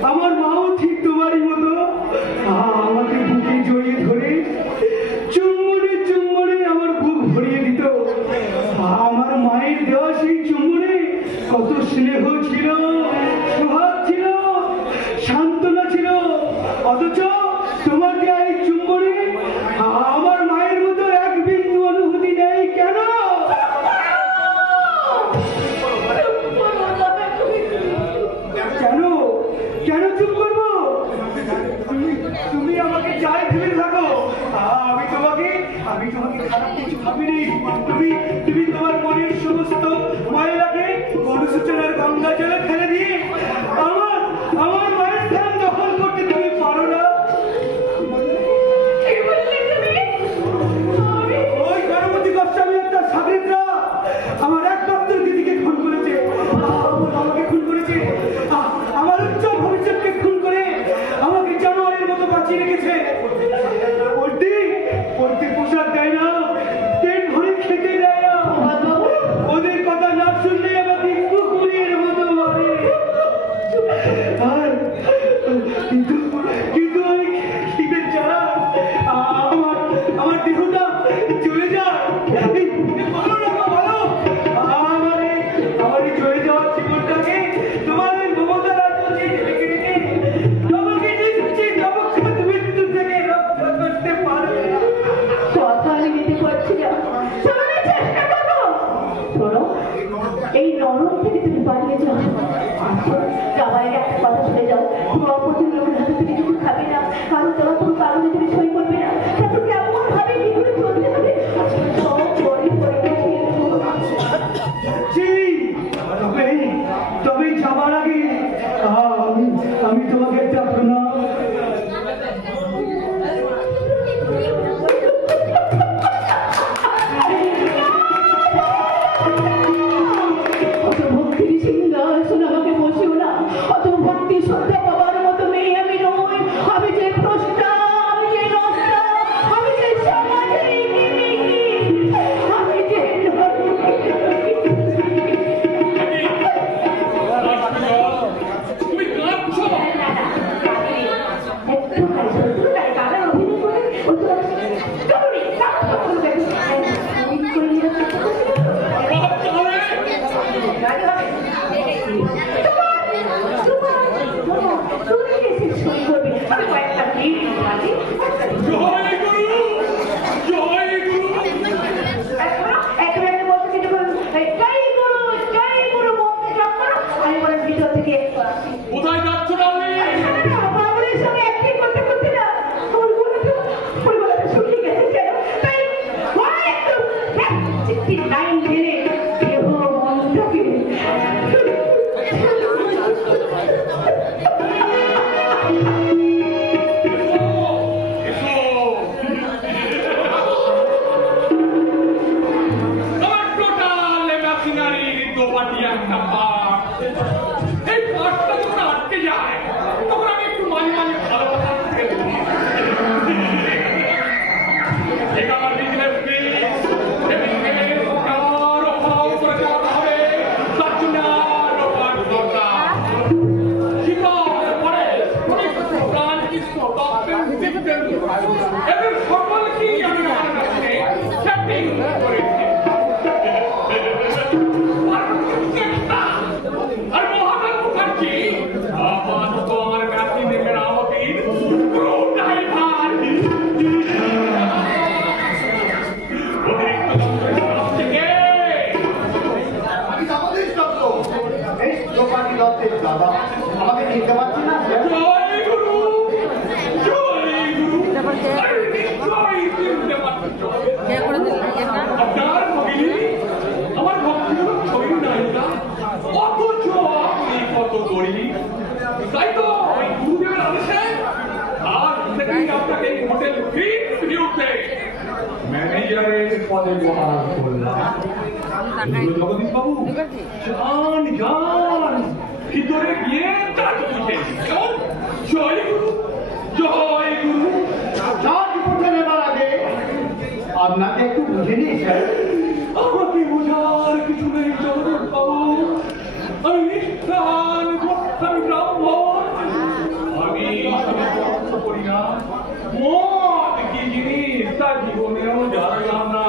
আমার মাও ঠিক তোমারই মতো আমাকে বুকে জড়িয়ে ধরে চুম্বনে চুম্বনে আমার বুক ভরিয়ে দিত। আমার মায়ের দেওয়া সেই চুম্বনে কত স্নেহ ছিল, সোহাগ ছিল, সান্ত্বনা ছিল। অথচ তোমার দেওয়া এই চুম্বনে আমার মায়ের মতো এক বিন্দু অনুভূতি নেই কেন? কেন কেন চুপ করবো? তুমি আমাকে যাই ভেবে থাকো আমি তোমাকে খারাপ কিছু ভাবিনি। তুমি তোমার মনের সমস্ত ময়লাকে অনুশোচনার গঙ্গা জলে ফেলে দিয়ে আমার মায়ের স্থান দখল করতে তুমি পারো না। কি বললে তুমি? ওই গণপতি গোস্বামী একটা সাগরিকরা আমার একমাত্র দিদিকে খুন করেছে, আমার বাবাকে খুন করেছে, আমার উজ্জ্বল ভবিষ্যৎকে খুন করে আমাকে জানোয়ারের মতো বাঁচিয়ে রেখেছে। পড়তে পোশাক দেয় না, পেট ভরে খেতে দেয় না, ওদের কথা না শুনলে আমাকে কুকুরের মতো মারে। আর কিন্তু আমি খিদে চাই আমার দেহটা চলে যায়। বলো না গো, বলো আমার এই চলে যাওয়ার জীবনটাকে তোমার এই মমতার আচলে রেখে রেখে আমাকে নিশ্চিত অবক্ষত মৃত্যু থেকে আমি কয়েকটা বিড়ি বাজি জয় গুরু জয় গুরু একেবারে বলতে কিন্তু জয় গুরু বলতে যখন আমি বলেন ভিতর থেকে একটু আসি কোথায় যাচ্ছ ডার্লিং বাবুরের সঙ্গে অ্যাক্টিং করতে করতে না ওর গলাটা শুকিয়ে গেছে কেন তাই একটু 69 ঢেলে দেহ মনটাকে এদের সকলকেই আমি আমার কাছে সেটিং করেছি আর মহাকাল মুখার্জি আপাতত আমার গাছি থেকে রামতির ড্রাইভার অতিরিক্ত থেকে আমি আমাদের দত্ত এই দোকানি দত্তের দাদা আমাকে নিতে পারছি না জয় গুরু জয় গুরু আরে নিশ্চয়ই চিনতে পারছো আপনার ভগিনী আমার ভক্তির ছবি নায়িকা অথচ আপনি কত গরিব তাই তো ওই গুরুদেবের আদেশে আজ থেকেই আপনাকে হোটেল গ্রিন ভিউতে ম্যানেজারের পদে বহাল করলাম জগদীশ বাবু যান যান ভিতরে গিয়ে কাজ বুঝে জয় গুরু জয় গুরু চার্জ বুঝে নেবার আগে আপনাকে একটু বুঝে নিই স্যার আমাকে বোঝার কিছু নেই জগদীশ বাবু আমি নিষ্ঠান গোস্বামী ব্রাহ্মণ আমি পছন্দ করি না মদ কি জিনিস তা জীবনেও জানলাম না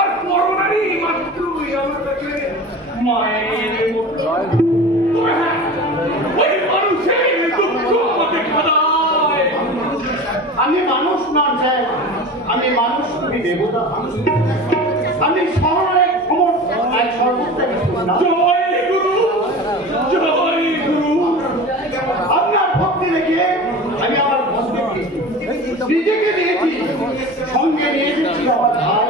আর করোনারই মাত্র আমার কাছে মায়ের মতো তবে হ্যাঁ, ওই মানুষের দুঃখ আমাকে খাদায় আমি মানুষ নন স্যার আমি মানুষ তুমি দেবতা আমি শহরে খবর এক সর্বত্যাগী না জয় গুরু জয় গুরু আপনার ভক্তি রেখে আমি আমার ভক্তি নিজেকে নিয়েছি সঙ্গে নিয়ে এসেছি আমার ভাই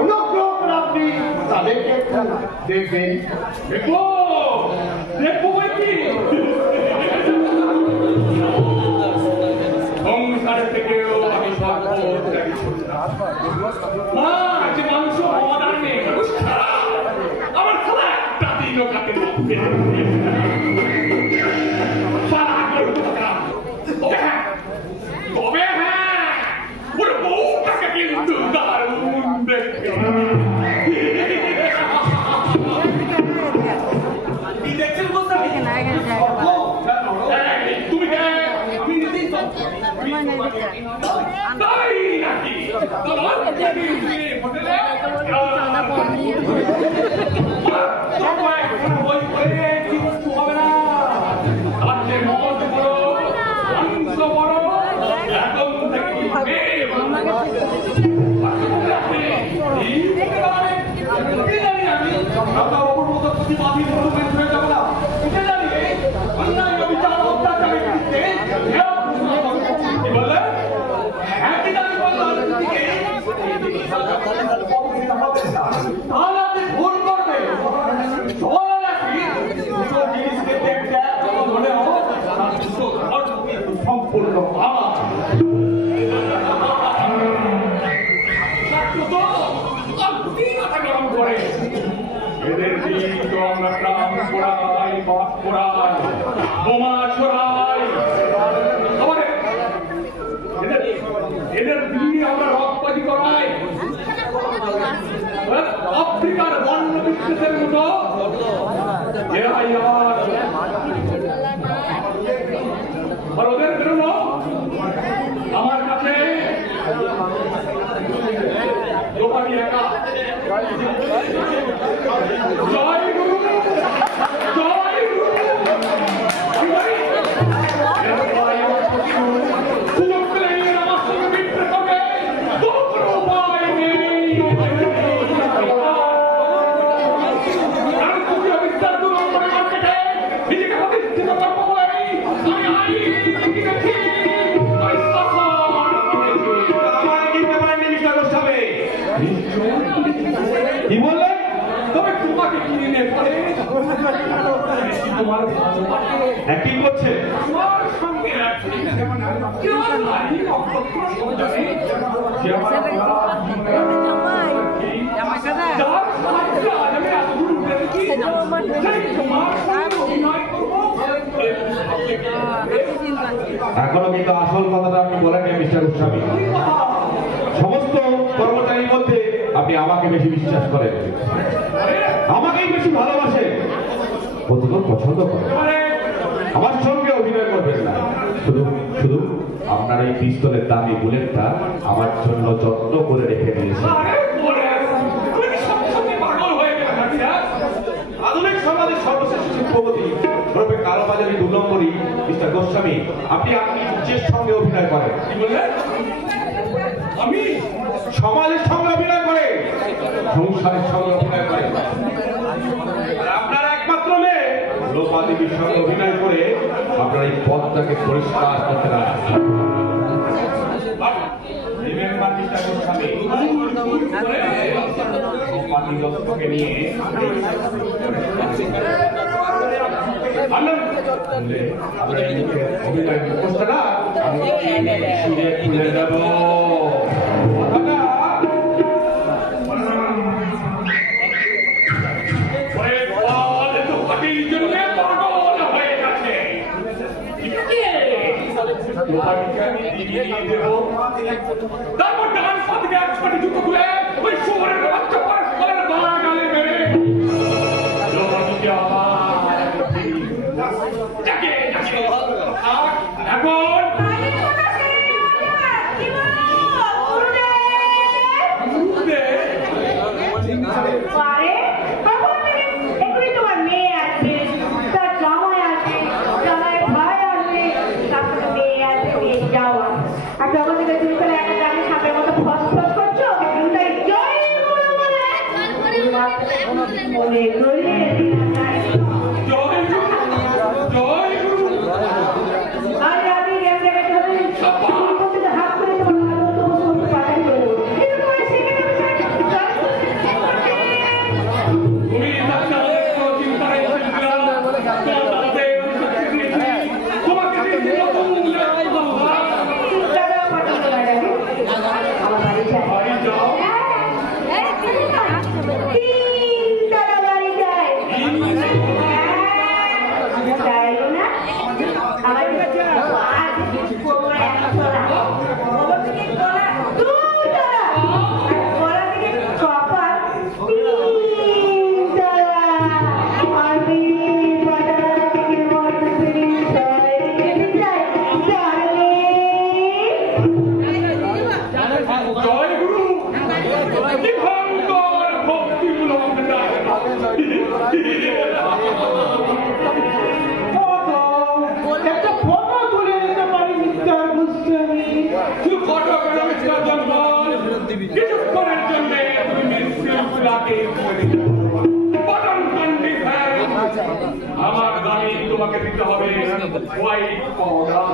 অনুগ্রহ করে আপনি তাদেরকে একটু দেখবেন দেখো দেখো ভাই কি সংসারের থেকেও আমি সর্বত্যাগী ছিলাম। যে মানুষ সমাধান নেই আমার সারা একটা দিনও কাটে না। সারা করে কথা। তবে হ্যাঁ ওর বউটাকে কিন্তু দারুণ দেখতে কি দেখছেন বলতে তুমি তাই নাকি বই করে কিছু হবে না রাজ্যে মদ বড় অংশ বড় এখন থেকে সম্পূর্ণ আমার এদের দিন আমরা প্রাণ পড়াই বাস পড়াই বোমা ছড়াই এদের দিনে আমরা রক্তবাজি করাই আফ্রিকার বন্য বিদ্যুতের মতো এরাই আর ওদের জন্য আমার কাছে দোকানি একা জয় গুরু জয় গুরু সুযোগ পেলে আমার সঙ্গে মিত্র হবে, তবু কোনো উপায় নেই। আমি তুমি অবিদ্যার দু নম্বরে মার্কেটে নিজেকে প্রতিষ্ঠিত করবো বলেই আমি আইন কিনেছি, আমি শাসন করেছি। আমাকে কিনতে পারেননি মিস্টার গোস্বামী। কি বললেন? তবে তোমাকে কিনে পরে তোমার অ্যাক্টিং করছে? তোমার সঙ্গে রাখি আইন অক্ষত্র সৌজানে যে আমার যার সাহায্যে আজ আমি এতদূর উঠেছি, সেই তোমার সঙ্গে অভিনয় করবো। এখনো কিন্তু আসল কথাটা আপনি বলেননি মিস্টার গোস্বামী। সমস্ত কর্মচারীর মধ্যে আপনি আমাকে বেশি বিশ্বাস করেন, আমাকেই বেশি ভালোবাসেন, কতজন পছন্দ করেন। আমার সঙ্গে অভিনয় করবেন না, শুধু শুধু আপনার এই পিস্তলের দামি বুলেটটা আমার জন্য যত্ন করে রেখে দিয়েছেন। আধুনিক সমাজের সর্বশ্রেষ্ঠ শিল্পপতি রূপে কালোবাজারি 2 নম্বরই মিস্টার গোস্বামী, আপনি আপনি নিজের সঙ্গে অভিনয় করেন। কি বললেন? আমি সমাজের সঙ্গে অভিনয় করে, সংসারের সঙ্গে অভিনয় করে। আর আপনার একমাত্র মেয়ে লোপা দেবীর সঙ্গে অভিনয় করে আপনার এই পথটাকে পরিষ্কার করতে রাখেন। রিমেম্বার মিস্টার গোস্বামী, লোপা দত্তকে নিয়ে অভিনয় মুখোশটা আমি শিরে তুলে দেব। তারপর ডান পাতিকে এক পাটি জুতো খুলে ওই শুয়োরের বাচ্চা পরস্পরের গলায় গালে মেরে এখন আরে কখন থেকে এখনই তোমার মেয়ে আসবে, তার জামাই আসবে, জামাই ভাই আসবে, তারপরে মেয়ে আসবে, মেয়ে যাওয়া। আর যখন থেকে তুমি করে একটা গাড়ি সাপের মতো ফসফস করছো, তাই জয় গুরু বলে মনে করিয়ে দিলাম। জয় গুরু, জয় গুরু। আর রাতে রেমড়ে বেঁধে হবে, তুমি বলতে যে হাত করে তোমার ভালো তো বসে পাঠাই করে দেবো। কিন্তু তোমার সেখানে তুমি ডাক্তারের কোনো চিন্তা নেই, তোমাকে দিয়েছি নতুন আমার বাড়ি যায়। বাড়ি যাও। তিনতলা বাড়ি যায়। চাইলো না আমার জয় গুরু, দীপঙ্কর ভক্তিমূলক একটা ফটো তুলে দিতে পারি মিস্টার গোস্বামী। শুধু ফটো কেন মিস্টার জনপাল, কিছুক্ষণের জন্য তুমি মিসকে বটন পণ্ডিত আমার দামি তোমাকে দিতে হবে হোয়াইট পাউডার।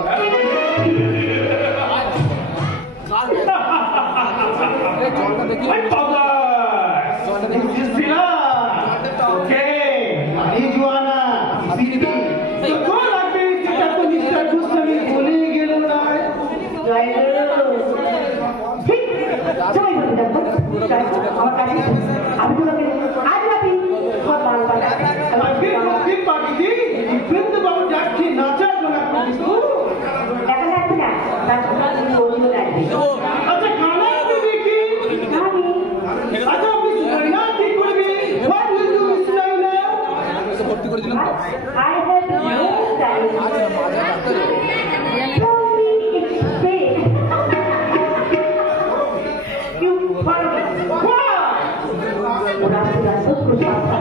আমি তোমাকে আজ রাতে সব মাল দেখা যাচ্ছে না তার বলছিল আচ্ছা খানা আপনি দেখি আচ্ছা আপনি না ঠিক করবি হোয়াট উইল ইউ মিস লাইনা I have no time. Tell me it's fake. You forget. ওরা পুরা সত্য সাথা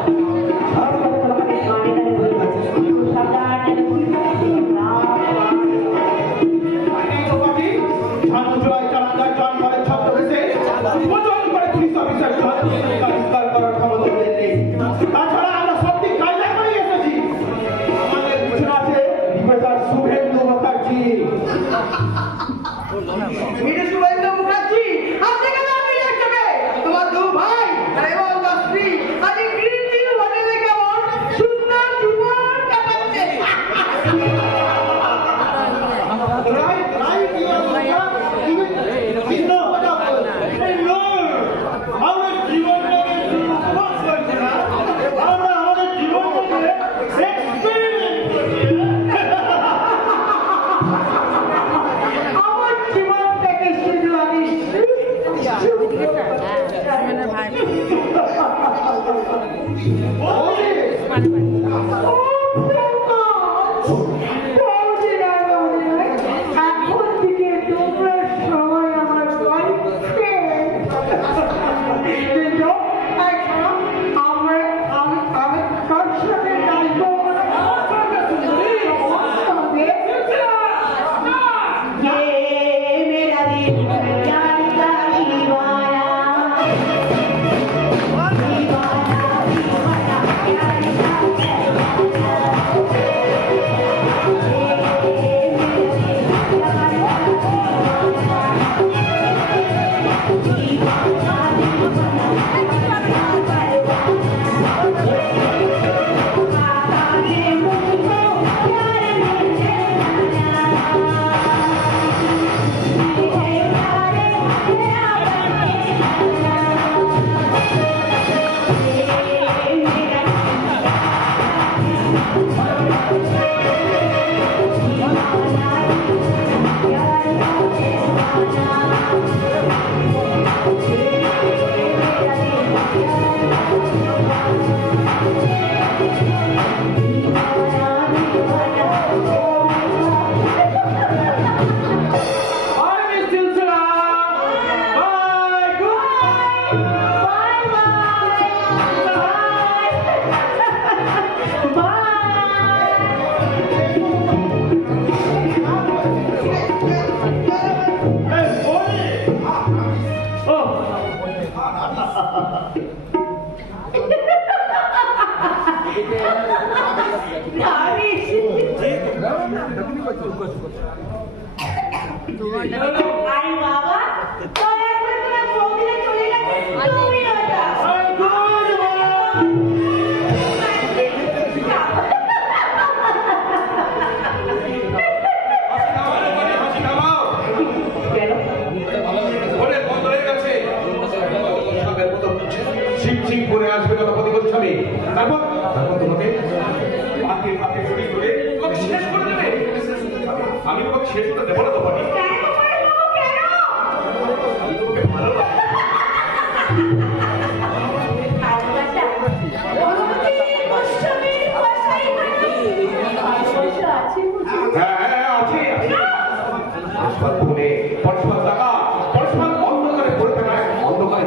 আর তোমাকে গানে গানে বলবে সত্য সাথা মেরে শুভেন্দু মুখার্জি আপনি কেন আপনি একজনে তোমার দু ভাই এবং তার স্ত্রী আজ গ্রিন টি হোটেলে কেমন সুন্দর জীবন কাটাচ্ছে। আমার জীবনটাকে শুধু আমি এখন থেকে তোমরা সবাই আমার কিন্তু আমি কার সাথে যাইবো আরে বাবা তোর একবার তোমার বৌদিরা চলে গেছে তুমি ওটা শিব করে আসবে গণপতি গোস্বামী, তারপর তোমাকে তোমাকে শেষ করে দেবে। আমি তোমাকে শেষ করে দেবো না তোমাকে। আমি তোমাকে ভালোবাসি। হ্যাঁ আছে পরস্পর ফোনে পরস্পর টাকা পরস্পর অন্ধকারে পড়তে পারে অন্ধকারে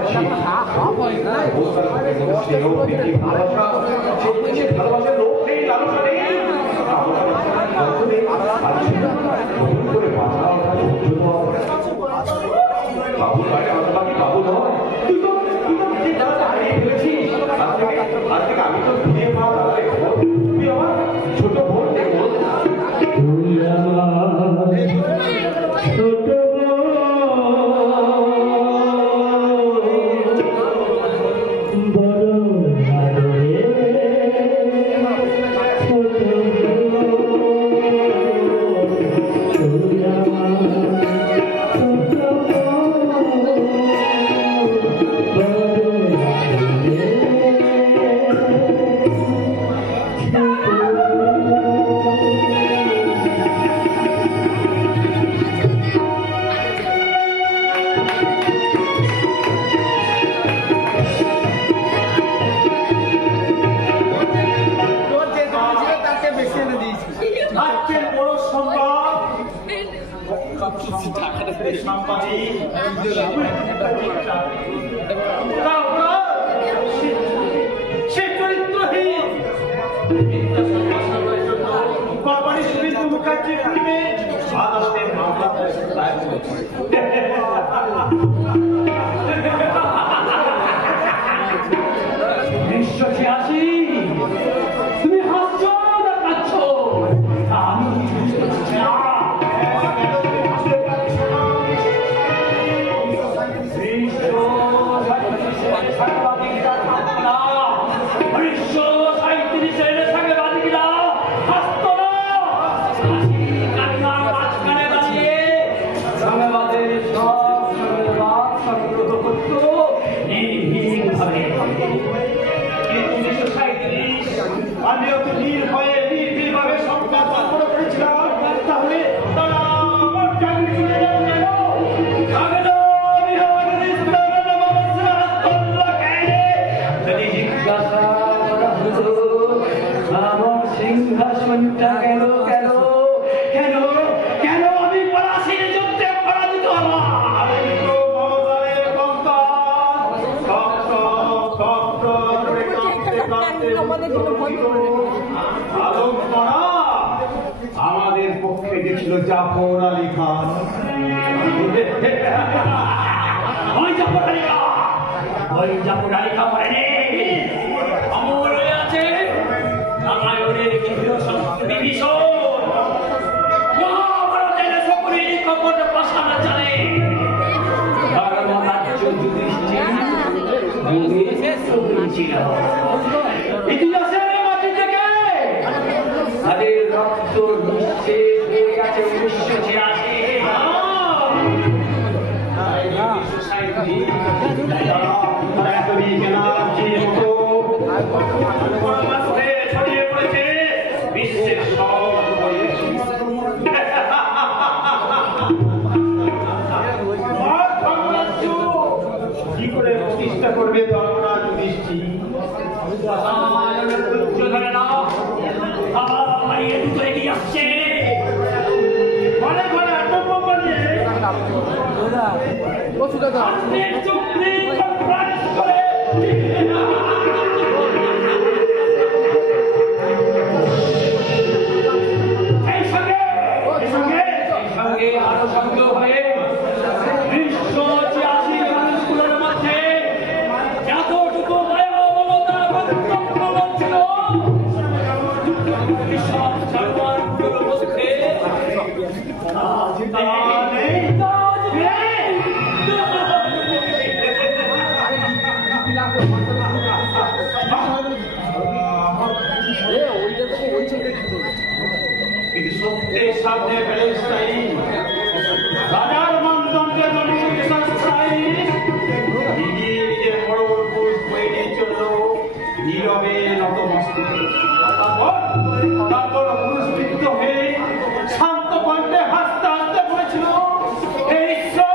ভালোবাসার লোক নেই লালসা নেই বাবু বাইরে বাকি বাবু নয় তুই তো হারিয়ে ফেলেছিস। আজ থেকে আমি তো ফিরে পাওয়া তুই আমার ছোট বোন দেখবো। আজকের বড় সংবাদ সাংবাদিক সে চরিত্রহীন বাবারি শুভেন্দু মুখার্জির বিরুদ্ধে আদালতের মামলা দায়ের করেছে। নিশ্চয়ই আসি তুমি হাসছো না কাঁদছো আমি ছিল জাফর আলী খান। ওই জাফর আলী খান, ওই জাফর আলী খান মানে আমার হয়ে আছে রামায়ণের বিভীষণ, মহাভারতের সকলের কপট পাষাণ চালে ধর্মরাজ্য যুধিষ্ঠির ছিল। ইতিহাসের মাটি থেকে তাদের রক্ত নিঃশেষ হয়ে গেছে 1986 ছড়িয়ে পড়েছে বিশ্বের সব কি করে প্রতিষ্ঠা করবে ধর্মরাজ যুধিষ্ঠির? ধরে না আবার দুটো এগিয়ে আসছে। ঘরে ঘরে আতঙ্ক বানিয়ে চুক্তি কনফারেন্স করে এই সঙ্গে আরো সংযোগ হয়ে 1986 মানুষগুলোর মধ্যে এতটুকু ভয়াবহতা আক্রমণ ছিল, সব সম্মানগুলোর মধ্যে কিন্তু সত্যের সামনে প্যালেস্টাইন রাজার মানদণ্ডে নিজের বড় পুরুষ বয়ে নিয়ে চলল নীরবে নতমস্তকে। তারপর পুরস্কৃত হয়ে শান্ত কণ্ঠে হাসতে হাসতে বলেছিল, হে ঈশ্বর,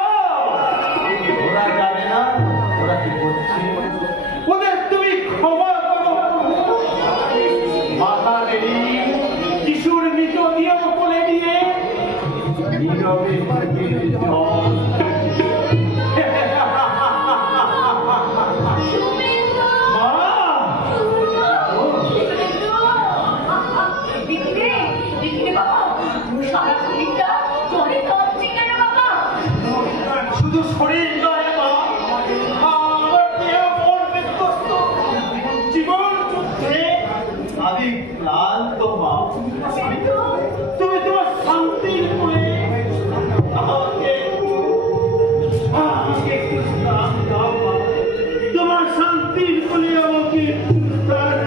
ওরা জানে না ওরা কি করছে, ওদের তুমি ক্ষমা করো। মাথা নেই যিশুর মৃতদেহ কোলে নিয়ে নীরবে শুধু শরীর নয় মা, আমার দেহ মন বিধ্বস্ত, জীবন যুদ্ধে আমি ক্লান্ত মা। তুমি তোমার শান্তির কোলে আমাকে একটু স্থান দাও মা, তোমার শান্তির কোলে আমাকে একটু স্থান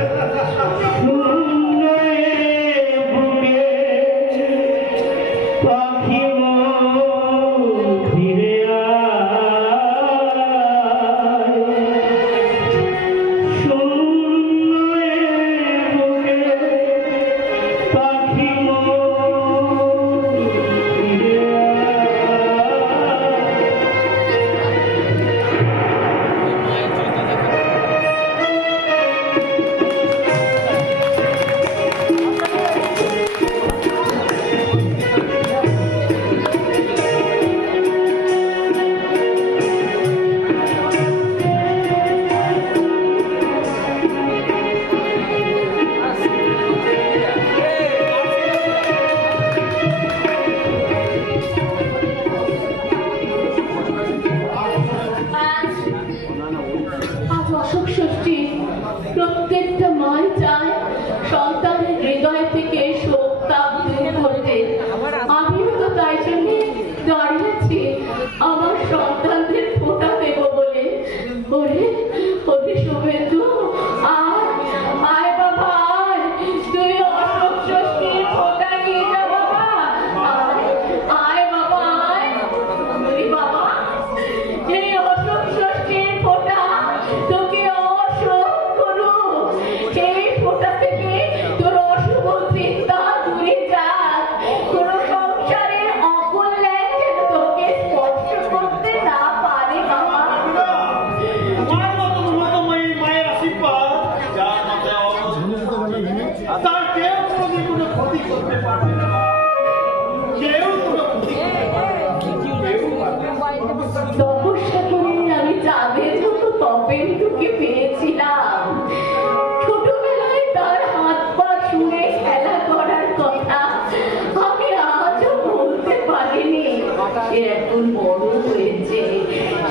সে এখন বড় হয়েছে,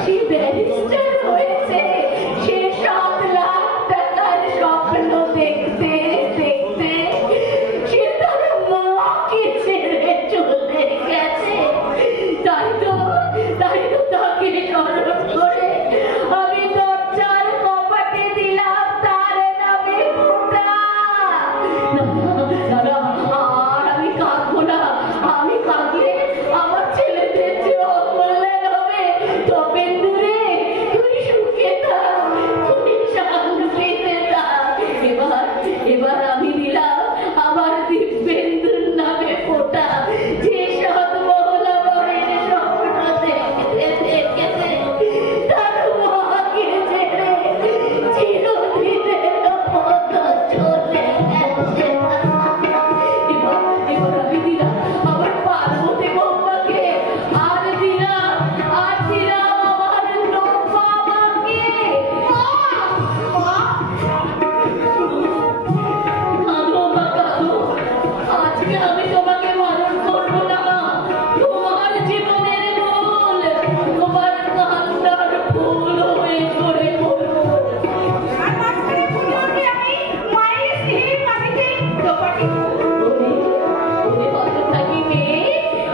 সে ব্যারিস্টার হয়েছে, সে 7 লাখ টাকার স্বপ্ন দেখতে দেখতে সে তার মাকে ছেড়ে চলে গেছে। তাই তো তাকে স্মরণ করে আমি দরজার কপাটে দিলাম তার নামে ফোঁটা। দাদা, আর আমি কাঁদবো না। আমি কাঁদলে আমার ছেলেদের যে অকল্যাণ হবে। তপেন্দুরে, তুই সুখে থাক, তুই শান্তিতে থাক। এবার আমি দিলাম আমার দিব্যেন্দুর নামে ফোঁটা, যে সৎ মহলা বরের স্বপ্ন দেখেছে তার মাকে ছেড়ে চিরদিনের মতো চলে গেছে। এবার আমি দিলাম আমার পার্বতী বৌমাকে, আর দিলাম আমার নৌকা মাকে। কাঁদো মা, কাঁদো। আজকে আমি তোমাকে বারণ করবো না। তোমার জীবনের মূল, তোমার কান্নার ফুল হয়ে ঝরে পড়বো। ওরে হতভাগী মেয়ে,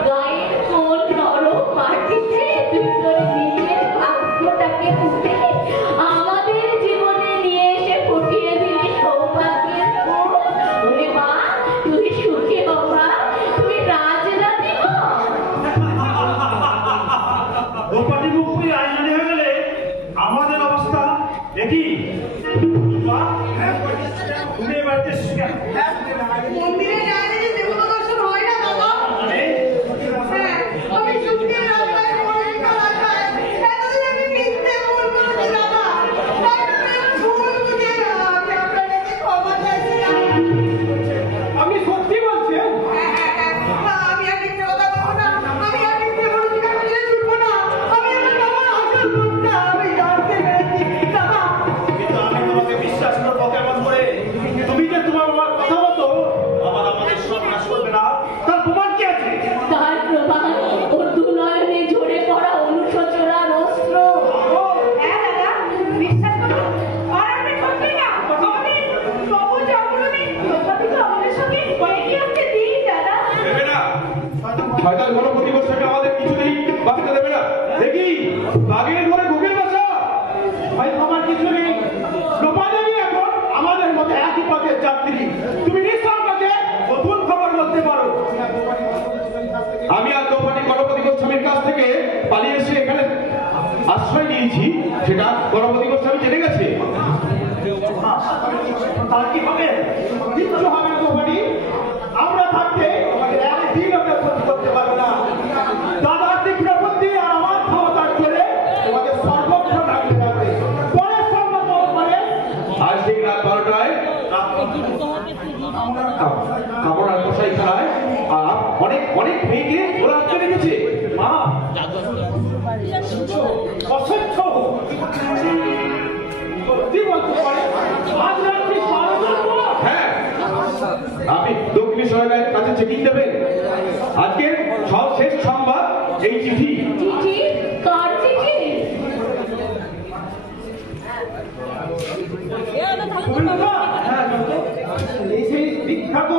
গায়ের কোন নরম মাটিতে তুই তোর নিজের ভাগ্যটাকে পুঁতে আমাদের জীবনে নিয়ে এসে ফুটিয়ে দিলি সৌভাগ্যের ফুল। ওরে মা, তুই সুখী হ মা, তুই রাজরানী হ। দ্রৌপদী মুক্তি আইনানি হয়ে গেলে আমাদের অবস্থা দেখি। মা, তুমি এ বাড়িতে মন্দিরে যাইলে যে দেবতা দর্শন হয় না বাবা। মানে হ্যাঁ, আমি সুখে রাখায় মনে করা যায়। এতদিন আমি মিথ্যে ভুল করেছি দাদা। আমি ভুল বুঝে আমি আপনার কাছে ক্ষমা চাইছিলাম। আমি সত্যি বলছি। না, আমি আর মিথ্যে কথা বলবো না। আমি আর মিথ্যে বলছি না, আমি ছুটবো না। আমি আমার বাবার আসল মুখটা আমি জানতে পেরেছি দাদা। কিন্তু আমি তোমাকে বিশ্বাস করবো কেমন করে? তুমি যে তোমার বাবার কথা মতো আমাদের সব নাশ করবে না, তার প্রমাণ কি আছে? তার প্রমাণ ওর দুনয়নে ঝরে পড়া অনুশোচনার অস্ত্র। হ্যাঁ দাদা, বিশ্বাস করুন। আর আপনি ঠকবেন না। আমাদের সবুজ অগ্রণী দ্রৌপদী তো আমাদের সঙ্গে এগিয়ে আসতে দিন দাদা। দেবে না। শয়তান গণপতি গোস্বামী আমাদের কিছুতেই বাঁচতে দেবে না। দেখি বাঘের ঘরে ঘুমের বাসা। ভাই, আমার কিছু নেই। দ্রৌপদী এখন আমাদের মধ্যে একই পথের যাত্রী। তুমি নিঃসংকোচে নতুন খবর বলতে পারো। আমি আর দ্রৌপদী গণপতি গোস্বামীর কাছ থেকে পালিয়ে এসে এখানে আশ্রয় নিয়েছি, সেটা গণপতি গোস্বামী জেনে গেছে। তার কি হবে? কিচ্ছু হবে না দ্রৌপদী। আমরা থাকতে তোমাদের একদিন আমরা ক্ষতি করতে পারবো না। দাদার তীব্রবুদ্ধি আর আমার ক্ষমতার জোরে তোমাদের সর্বক্ষণ রাখতে যাবে। পরের সম্মত করে আজ ঠিক রাত 12টায় কামড়ার কষাই খেলায় আর অনেক মেয়েকে ওরা আটকে রেখেছে। মা অসহ্য সত্যি বলতে পারে। আজ রাত্রি 12টার পর হ্যাঁ, আপনি দক্ষিণী সরকারের কাছে চেকিং দেবেন। আজকে সব শেষ সংবাদ এই চিঠি। চিঠি? কার চিঠি? এই সেই বিখ্যাত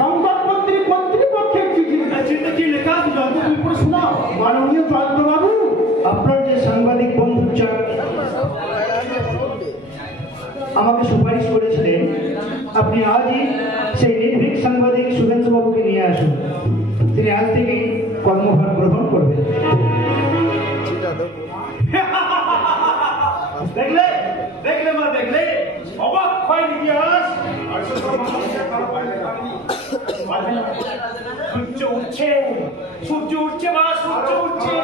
সংবাদপত্রী কর্তৃপক্ষের চিঠি। চিঠি কি লেখা আছে? তুমি পড়ে শোনাও। মাননীয় জয়ন্তবাবু, আপনার যে সাংবাদিক বন্ধু আমাকে সুপারিশ করেছিলেন, আপনি আজই সেই নির্ভীক সাংবাদিক শুভেন্দুবাবুকে নিয়ে আসুন। তিনি আজ থেকে কর্মভার গ্রহণ করবেন। দেখলে দেখলে মা, দেখলে অবাক হয় ইতিহাস। সূর্য উঠছে, সূর্য উঠছে মা, সূর্য উঠছে।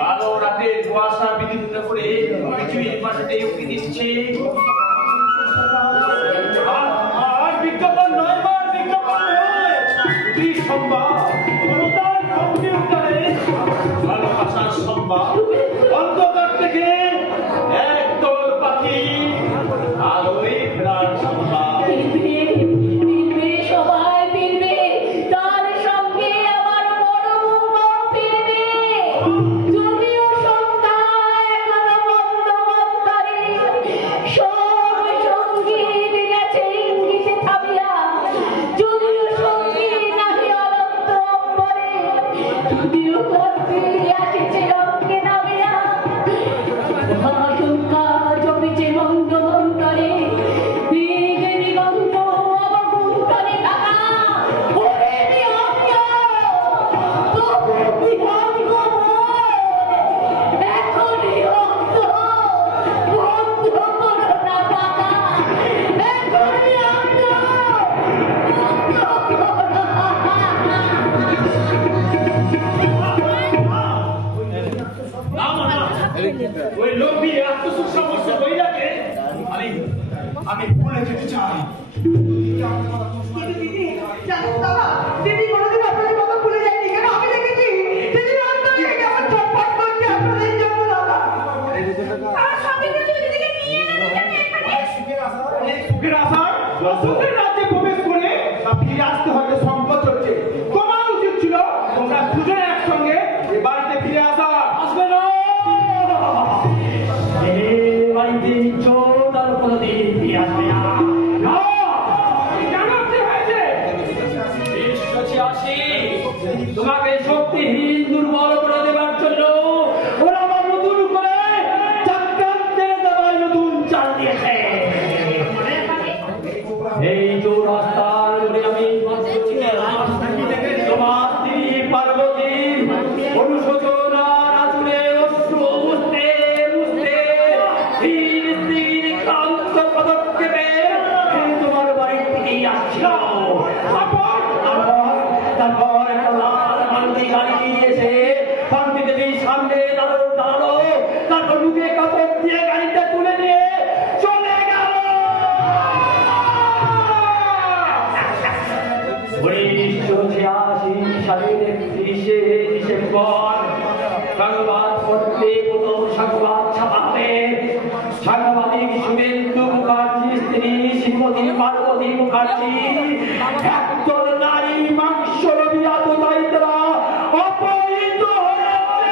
কালো রাতে কুয়াশা বিদীর্ণ করে পৃথিবীর পাশে উঠে দিচ্ছে। আর বিজ্ঞাপন নয় মা, বিজ্ঞাপন নয়, সংবাদ, ক্ষমতার কম্পিউটারে ভালোবাসার সংবাদ। অন্ধকার থেকে একদল পাখি আলোয় ফেরার সংবাদ। ফিরবে, সবাই ফিরবে, তার সঙ্গে আমার বড় বৌমাও ফিরবে। ফিরে আসছে রক্ষে নামিয়া আশঙ্কা জমিছে মন্দ মন্থরে দিগে দিগন্ত অবগুণ্ঠনে ঢাকা ওরে বিহঙ্গ তবু বিহঙ্গ এখনই অন্ত বন্ধ করো না পাকা এখনই অন্ত বন্ধ করো ওই লোভী আত্মসুখ সমস্ত বইটাকে আমি ভুলে যেতে চাই। দিদি জানেন দাদা দিদি কোনোদিন আপনাদের কথা ভুলে যায়নি কেন আমি দেখেছি দিদির অন্তর থেকে কেমন ছটফট করছে আপনাদের জন্য দাদা আর সঙ্গে তো দিদিকে নিয়ে এনে এখানে সুখের আশার সুখের রাজ্যে প্রবেশ করে ফিরে আসতে হয়তো সংকট হচ্ছে। তোমার উচিত ছিল তোমরা দুজনে একসঙ্গে এ বাড়িতে ফিরে আসা। আসবে না এই বাড়িতে চোর আর কোনোদিন ফিরে আসবে না। না, কেন কি হয়েছে? আসি তোমাকে শক্তিহীন দুর্বল করে দেবার জন্য ওরা আবার নতুন করে চক্রান্তের দেওয়ায় নতুন চাল দিয়েছে। এই চৌরাস্তার জন্য আমি তোমার স্ত্রী পার্বতীর অনুশোচনার আঁচলে অশ্রু মুছতে মুছতে ধীর ধীর ক্লান্ত পদক্ষেপে তোমার বাড়ির থেকেই আসছিল। তারপর একটা লাল মালতি গাড়ি এসে শান্তি দেবীর সামনে দাঁড়ালো, তারপর মুখে কাপড় দিয়ে গাড়িতে তুলে নিয়ে চলে গেল। 1986 সালের 31শে ডিসেম্বর সংবাদ পত্রে প্রথম সংবাদ ছাপা হবে। সাংবাদিক শুভেন্দু মুখার্জির স্ত্রী শ্রীমতী পার্বতী মুখার্জি একজন নারী মাংসলোভী আততায়ী দ্বারা অপহৃত হয়েছে।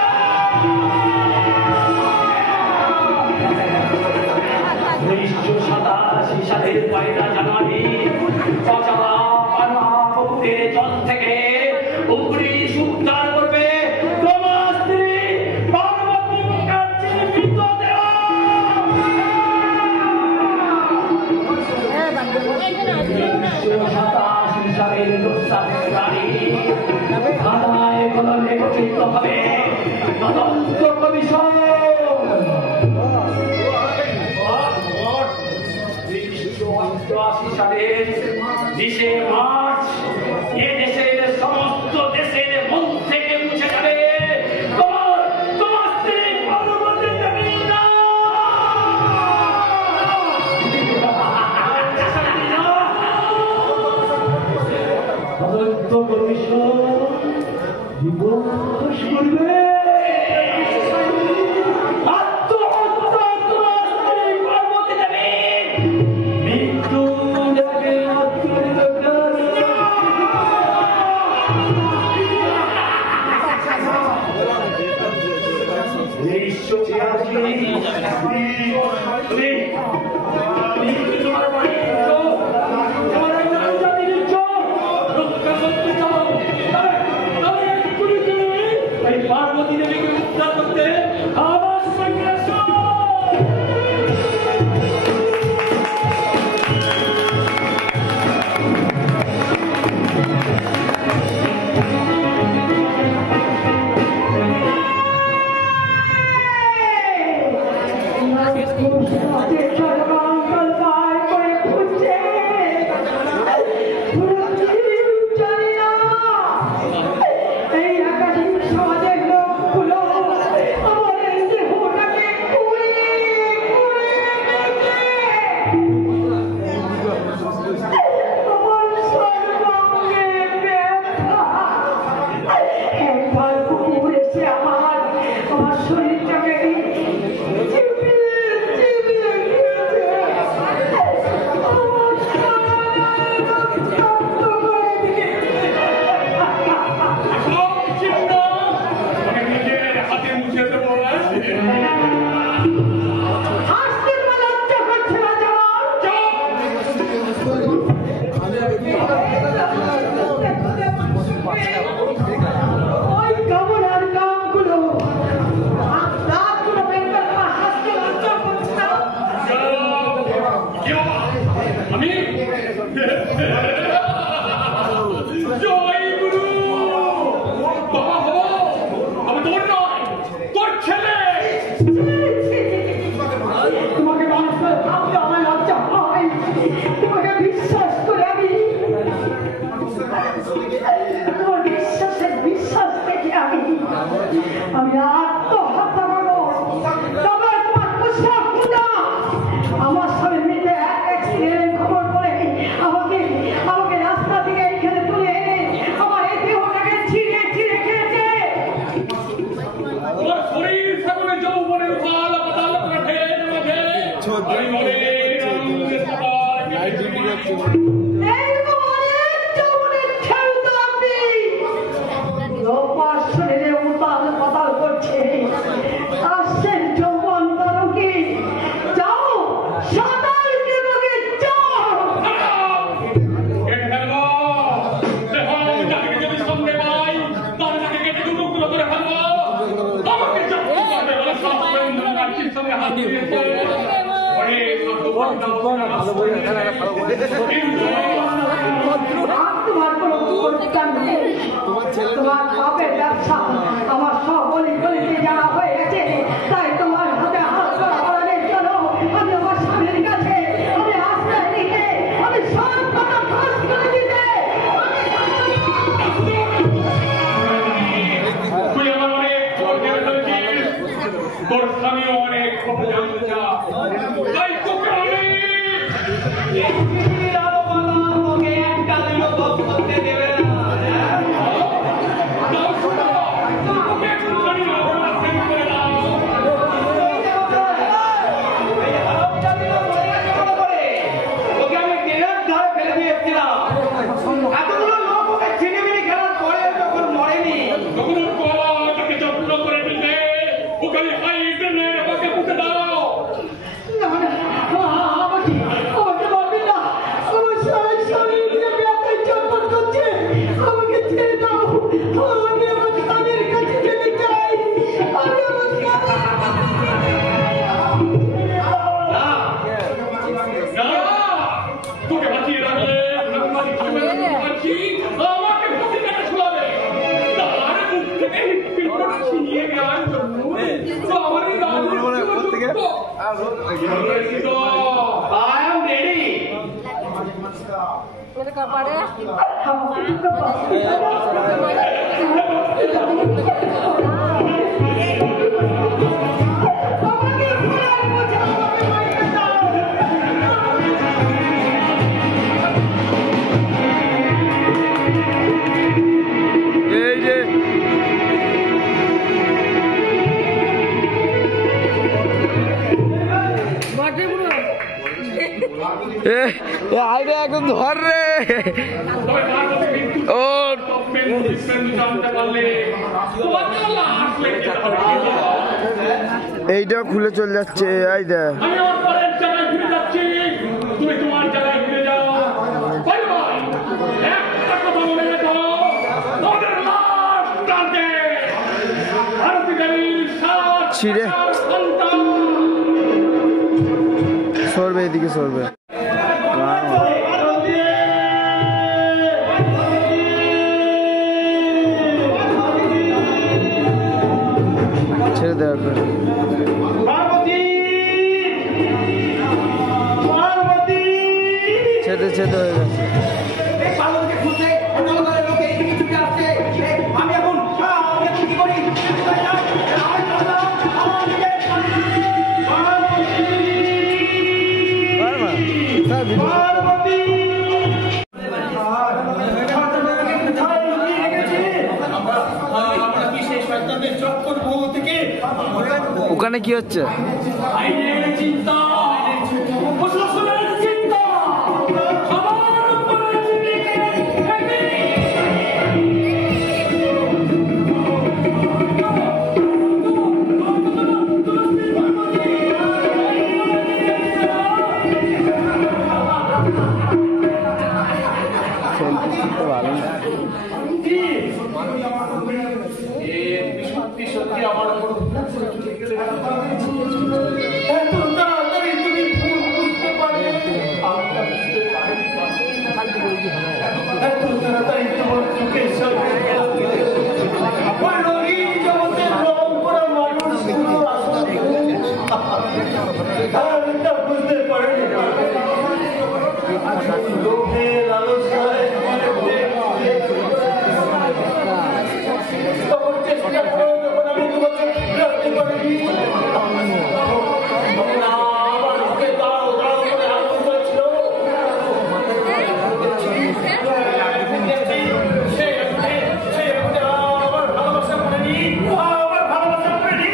1987 সালের 1 জানুয়ারি অজানা পানা পুকুরের জল থেকে উপরি উদ্ধার করবে তোমার স্ত্রী পার্বতী মুখার্জির মৃতদেহ। 1987 সালের 2 ফেব্রুয়ারি থানায় কলমে গঠিত হবে তদন্ত কমিশন। 1988 সালের 20শে মার্চ এ দেশের সমস্ত দেশের মন থেকে মুছে যাবে তোমার স্ত্রী পার্বতী দেবীর নাম। তদন্ত কমিশন দিবস করবে আত্মহত্যা তোমার স্ত্রী পার্বতী দেবীর মৃত্যু দেখে তোমার বাড়ি তোমার জাতি দিচ্ছ রক্ষা করতে চাও এই পার্বতী দেবীকে উদ্ধার করতে আমার সঙ্গে আসো। এই একাধিক সমাজের লোক গুলো আমি আত্মহত্যা করবো। তবে তোমার কুৎসা পূজা আমার স্বামী মৃতে অ্যাক্সিডেন্ট খবর করে আমাকে রাস্তা থেকে এখানে তুলে এনে আমার এই দেহটাকে ছিঁড়ে ছিঁড়ে খেয়েছে। তোমার শরীর সামনে যৌবনের পাল পাতাল কাঠে মাঝে আমি মনে এইরকম অনেক যৌবনের খেলতো আপনি। লোপার শরীরে উতাল পাতাল করছে। আসছেন যৌবন তারকে। যাও সাঁতার কেটে যাও। যদি সঙ্গে পাই তাহলে তাকে কেটে দুটো করে ফেলবো। আমাকে চাকরি করবে বলে সব গাছির সঙ্গে হাত দিয়েছে। তোমার কোনো পরিত্রাণ নেই। তোমার বাপের ব্যবসা আমার সব গলি গলিতে যাওয়া হয়ে গেছে। তাই তোমার হাতে হাত করানোর জন্য আমি আমার স্বামীর কাছে আমি আশ্রয় নিতে আমি সব কথা ফাঁস করে দিতে তুই আমার অনেক জোর দিয়ে ফেলেছিস। তোর স্বামীও অনেক কথা জানতে চায়। তাই তোকে আমি তোকে বাঁচিয়ে রাখলে আমাকে প্রতি কাটা ছুড়াবে। তার মুখ থেকে পিঁপড় ছিনিয়ে নেওয়ার জন্য তো আমার এই আইরে এখন ধর রে ও জানতে পারলে এইটা খুলে চলে যাচ্ছে এই দেখ আমি আমার পরের জায়গায় ফিরে যাচ্ছি। তুমি তোমার জায়গায় ফিরে যাও। Bye bye. একটা কথা মনে রেখো, তোমাদের লাশ টানতে ভারতী দেবীর সাত ছিঁড়ে। সন্তান সরবে এদিকে সরবে ছেড়ে দেওয়ার পর ছেড়ে ছেড়ে হয়ে গেছে ওখানে কি হচ্ছে আইনের চিন্তা প্রশাসনের চিন্তা সবার উপরে সত্যি আমার আমি তোমার চোখে রাখতে পারিনি। আমার বুকে দাও দাও করে আগুন জ্বলছিল। আমার ভালোবাসা করেনি, আমার ভালোবাসা করেনি।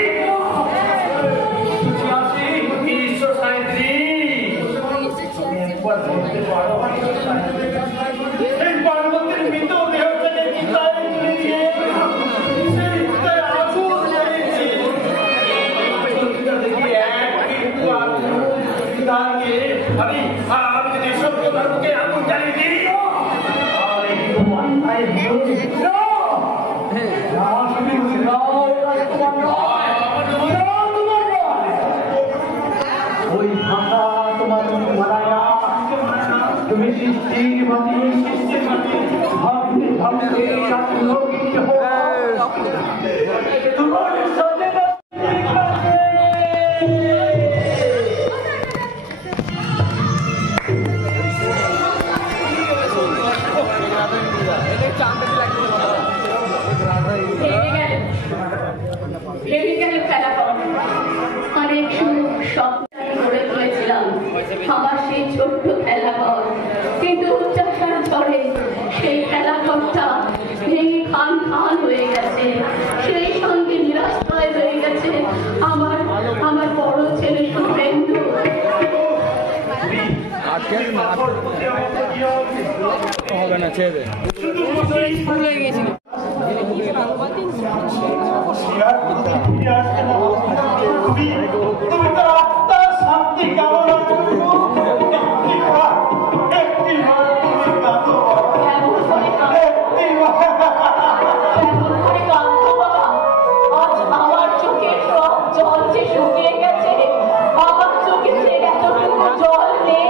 ঈশ্বর সাঁইত্রী এই পার্বতীর মৃত দেহটাকে চিতায় তুলে দিয়ে সেই চিতায় আগুন জ্বালিয়েছে। আমি যদি সত্য ধর্মকে আগুন জ্বালিয়ে দিই ওই ভাষা তোমার মারায়া তুমি সৃষ্টির মাটি সৃষ্টির মাটি ভাবতে ভাবতে আত্মলোকিত হও তোমার সাথে ভেঙে গেল খেলা অনেক সুখ স্বপ্ন গড়ে তুলেছিলাম আমার সেই ছোট্ট খেলাঘর, কিন্তু উচ্চাসার ঝড়ে সেই খেলাঘরটা ভেঙে খান খান হয়ে গেছে। সেই সঙ্গে নিরাশ্রয় হয়ে গেছে আমার বড় ছেলে শুভেন্দু। হবে না, ছেড়ে দে। তুমি তো আত্মার শান্তি কামনা করো একটি আমার চোখে সব জল যে শুকিয়ে গেছে, আমার চোখে যে এতটুকু জল নেই।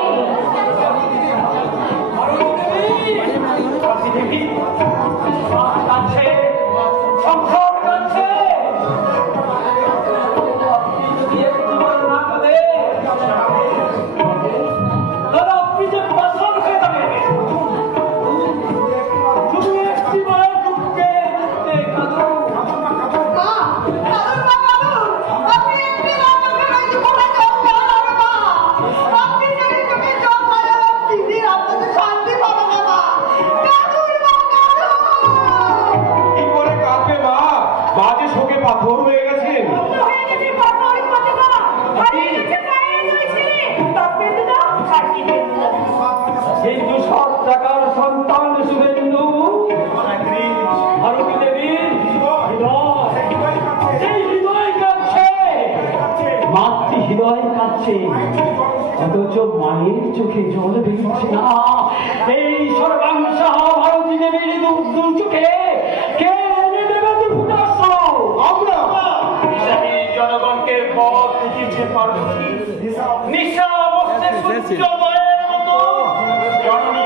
পাথর হয়ে গেছেন। এই 200 টাকার সন্তান শুভেন্দু ভারতী দেবীর সেই হৃদয় কাঁদছে, মাতৃ হৃদয় কাঁদছে, অথচ মায়ের চোখে জল বেরোচ্ছে না। এই সর্বাংশা ভারতী দেবীর দুর্দুর চোখে কে এনে দেবে দুর্দশা? আমরা জনগণকে পথ দিতে পারবো নিশা অবস্থায় সূর্যোদয়ের মতো জননী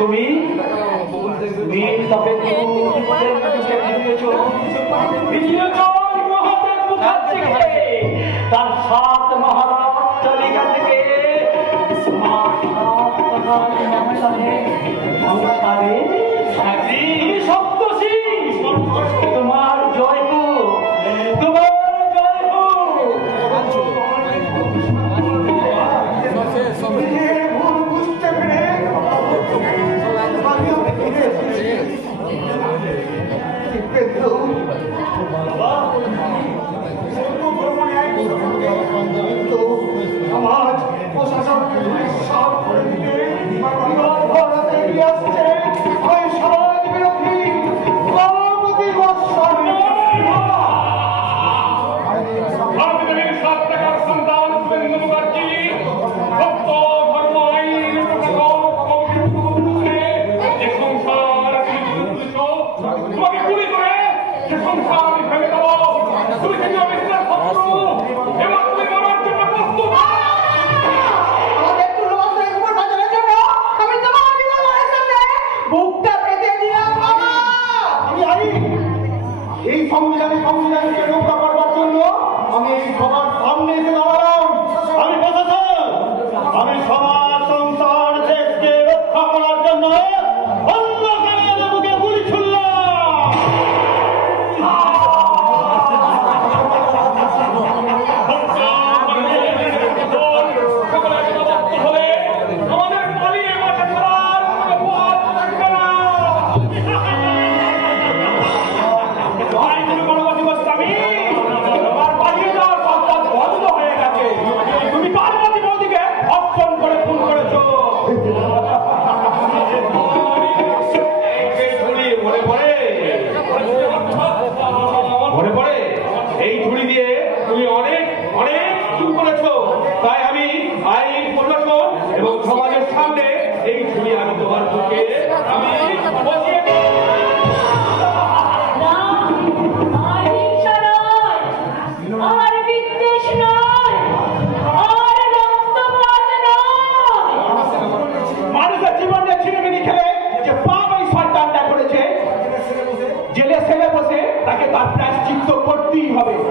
তুমি তার 7 মহারাজ তালিকা থেকে তোমার জয়পুর, তোমার বুঝতে পেরে সমাজ প্রশাসন সব করে দিবে আসছে ওই সমাজ বিরোধী হবে